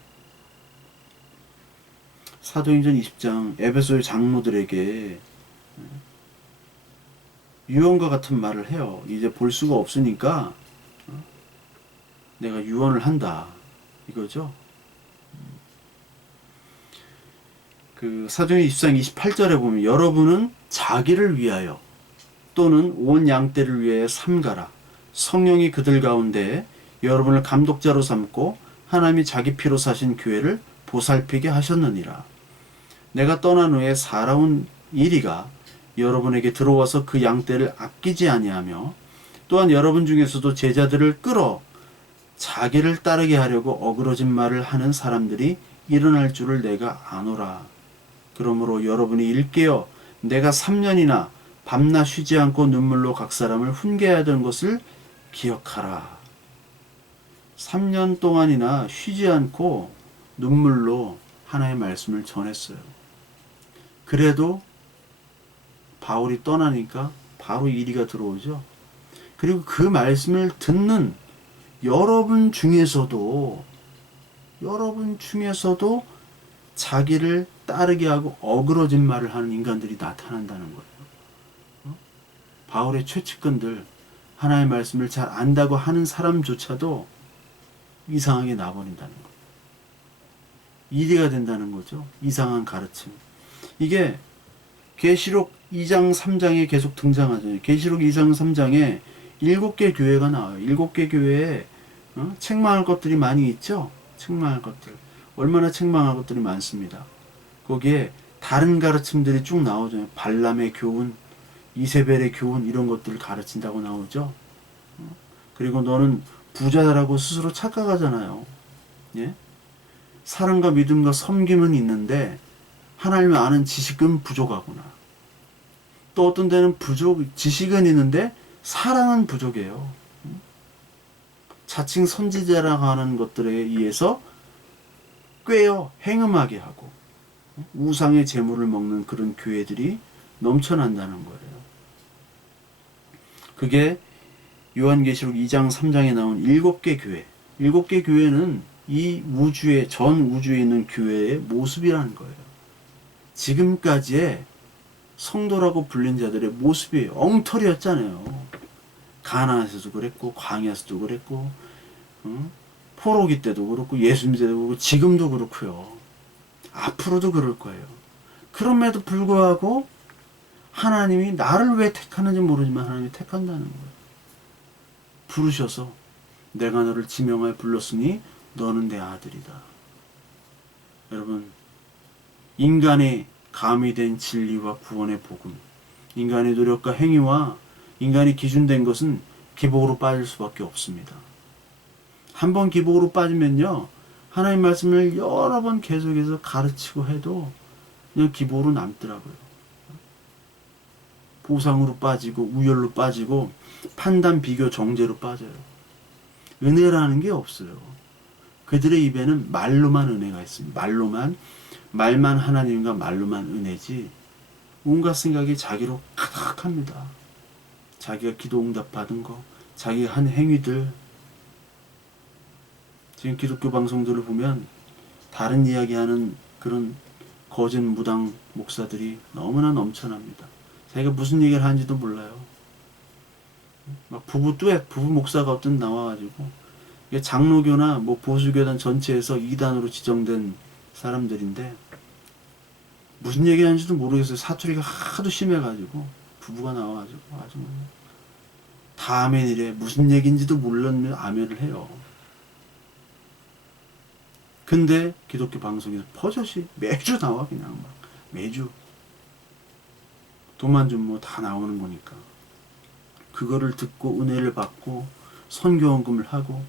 에베소의 장로들에게 유언과 같은 말을 해요. 이제 볼 수가 없으니까 내가 유언을 한다, 이거죠. 그 사도행전 20장 28절에 보면 여러분은 자기를 위하여 또는 온 양떼를 위하여 삼가라. 성령이 그들 가운데 여러분을 감독자로 삼고 하나님이 자기 피로 사신 교회를 보살피게 하셨느니라. 내가 떠난 후에 살아온 이리가 여러분에게 들어와서 그 양떼를 아끼지 아니하며 또한 여러분 중에서도 제자들을 끌어 자기를 따르게 하려고 어그러진 말을 하는 사람들이 일어날 줄을 내가 아노라. 그러므로 여러분이 일깨어 내가 3년이나 밤낮 쉬지 않고 눈물로 각 사람을 훈계하던 것을 기억하라. 3년 동안이나 쉬지 않고 눈물로 하나님의 말씀을 전했어요. 그래도 바울이 떠나니까 바로 이리가 들어오죠. 그리고 그 말씀을 듣는 여러분 중에서도 자기를 따르게 하고 어그러진 말을 하는 인간들이 나타난다는 거예요. 바울의 최측근들, 하나님의 말씀을 잘 안다고 하는 사람조차도 이상하게 나버린다는 거예요. 이리가 된다는 거죠. 이상한 가르침. 이게 계시록 2장 3장에 계속 등장하죠. 계시록 2장 3장에 7개 교회가 나와요. 7개 교회에 책망할 것들이 많이 있죠. 책망할 것들. 얼마나 책망할 것들이 많습니다. 거기에 다른 가르침들이 쭉 나오죠. 발람의 교훈, 이세벨의 교훈 이런 것들을 가르친다고 나오죠. 그리고 너는 부자라고 스스로 착각하잖아요. 예? 사랑과 믿음과 섬김은 있는데 하나님을 아는 지식은 부족하구나. 또 어떤 데는 지식은 있는데 사랑은 부족해요. 자칭 선지자라고 하는 것들에 의해서 꿰어 행음하게 하고 우상의 재물을 먹는 그런 교회들이 넘쳐난다는 거예요. 그게 요한계시록 2장 3장에 나온 7개 교회. 7개 교회는 이 우주에, 전 우주에 있는 교회의 모습이라는 거예요. 지금까지의 성도라고 불린 자들의 모습이 엉터리였잖아요. 가나안에서도 그랬고, 광야에서도 그랬고, 포로기 때도 그렇고, 예수님 때도 그렇고, 지금도 그렇고요. 앞으로도 그럴 거예요. 그럼에도 불구하고 하나님이 나를 왜 택하는지 모르지만 하나님이 택한다는 거예요. 부르셔서 내가 너를 지명하여 불렀으니 너는 내 아들이다. 여러분, 인간의 가미된 진리와 구원의 복음, 인간의 노력과 행위와 인간이 기준된 것은 기복으로 빠질 수밖에 없습니다. 한번 기복으로 빠지면요, 하나님 말씀을 여러 번 계속해서 가르치고 해도 그냥 기복으로 남더라고요. 보상으로 빠지고 우열로 빠지고 판단, 비교, 정죄로 빠져요. 은혜라는 게 없어요. 그들의 입에는 말로만 은혜가 있습니다. 말만 하나님과 말로만 은혜지 온갖 생각이 자기로 가득합니다. 자기가 기도 응답 받은 거, 자기가 한 행위들. 지금 기독교 방송들을 보면 다른 이야기하는 그런 거짓 무당 목사들이 너무나 넘쳐납니다. 자기가 무슨 얘기를 하는지도 몰라요. 막 부부 목사가 어떤 나와가지고 이게 장로교나 뭐 보수교단 전체에서 이단으로 지정된 사람들인데 무슨 얘기하는지도 모르겠어요. 사투리가 하도 심해가지고 부부가 나와가지고 아주 다 아멘이래. 무슨 얘기인지도 몰랐는데 아멘을 해요. 근데 기독교 방송에서 버젓이 매주 나와. 그냥 막 매주 도만 좀 뭐 다 나오는 거니까 그거를 듣고 은혜를 받고 선교원금을 하고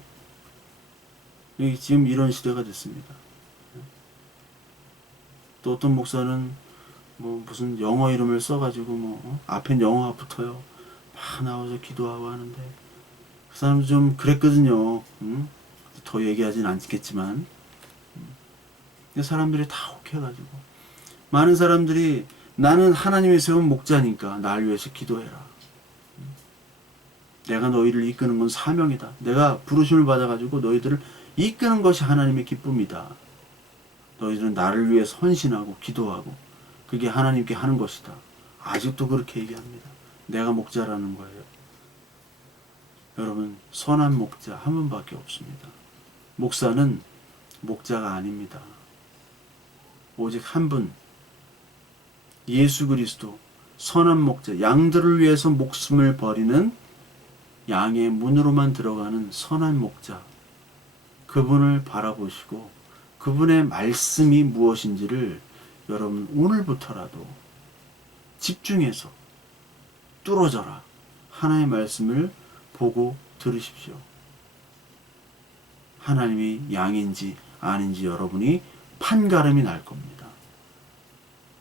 지금 이런 시대가 됐습니다. 또 어떤 목사는 뭐 무슨 영어 이름을 써가지고 뭐 앞엔 영어가 붙어요. 막 나와서 기도하고 하는데 그 사람 좀 그랬거든요. 더 얘기하진 않겠지만 사람들이 다 혹해가지고 많은 사람들이 나는 하나님이 세운 목자니까 날 위해서 기도해라. 내가 너희를 이끄는 건 사명이다. 내가 부르심을 받아가지고 너희들을 이끄는 것이 하나님의 기쁨이다. 너희들은 나를 위해서 헌신하고 기도하고 그게 하나님께 하는 것이다. 아직도 그렇게 얘기합니다. 내가 목자라는 거예요. 여러분, 선한 목자 한 분밖에 없습니다. 목사는 목자가 아닙니다. 오직 한 분, 예수 그리스도, 선한 목자, 양들을 위해서 목숨을 버리는 양의 문으로만 들어가는 선한 목자, 그분을 바라보시고 그분의 말씀이 무엇인지를 여러분 오늘부터라도 집중해서 뚫어져라. 하나님의 말씀을 보고 들으십시오. 하나님이 양인지 아닌지 여러분이 판가름이 날 겁니다.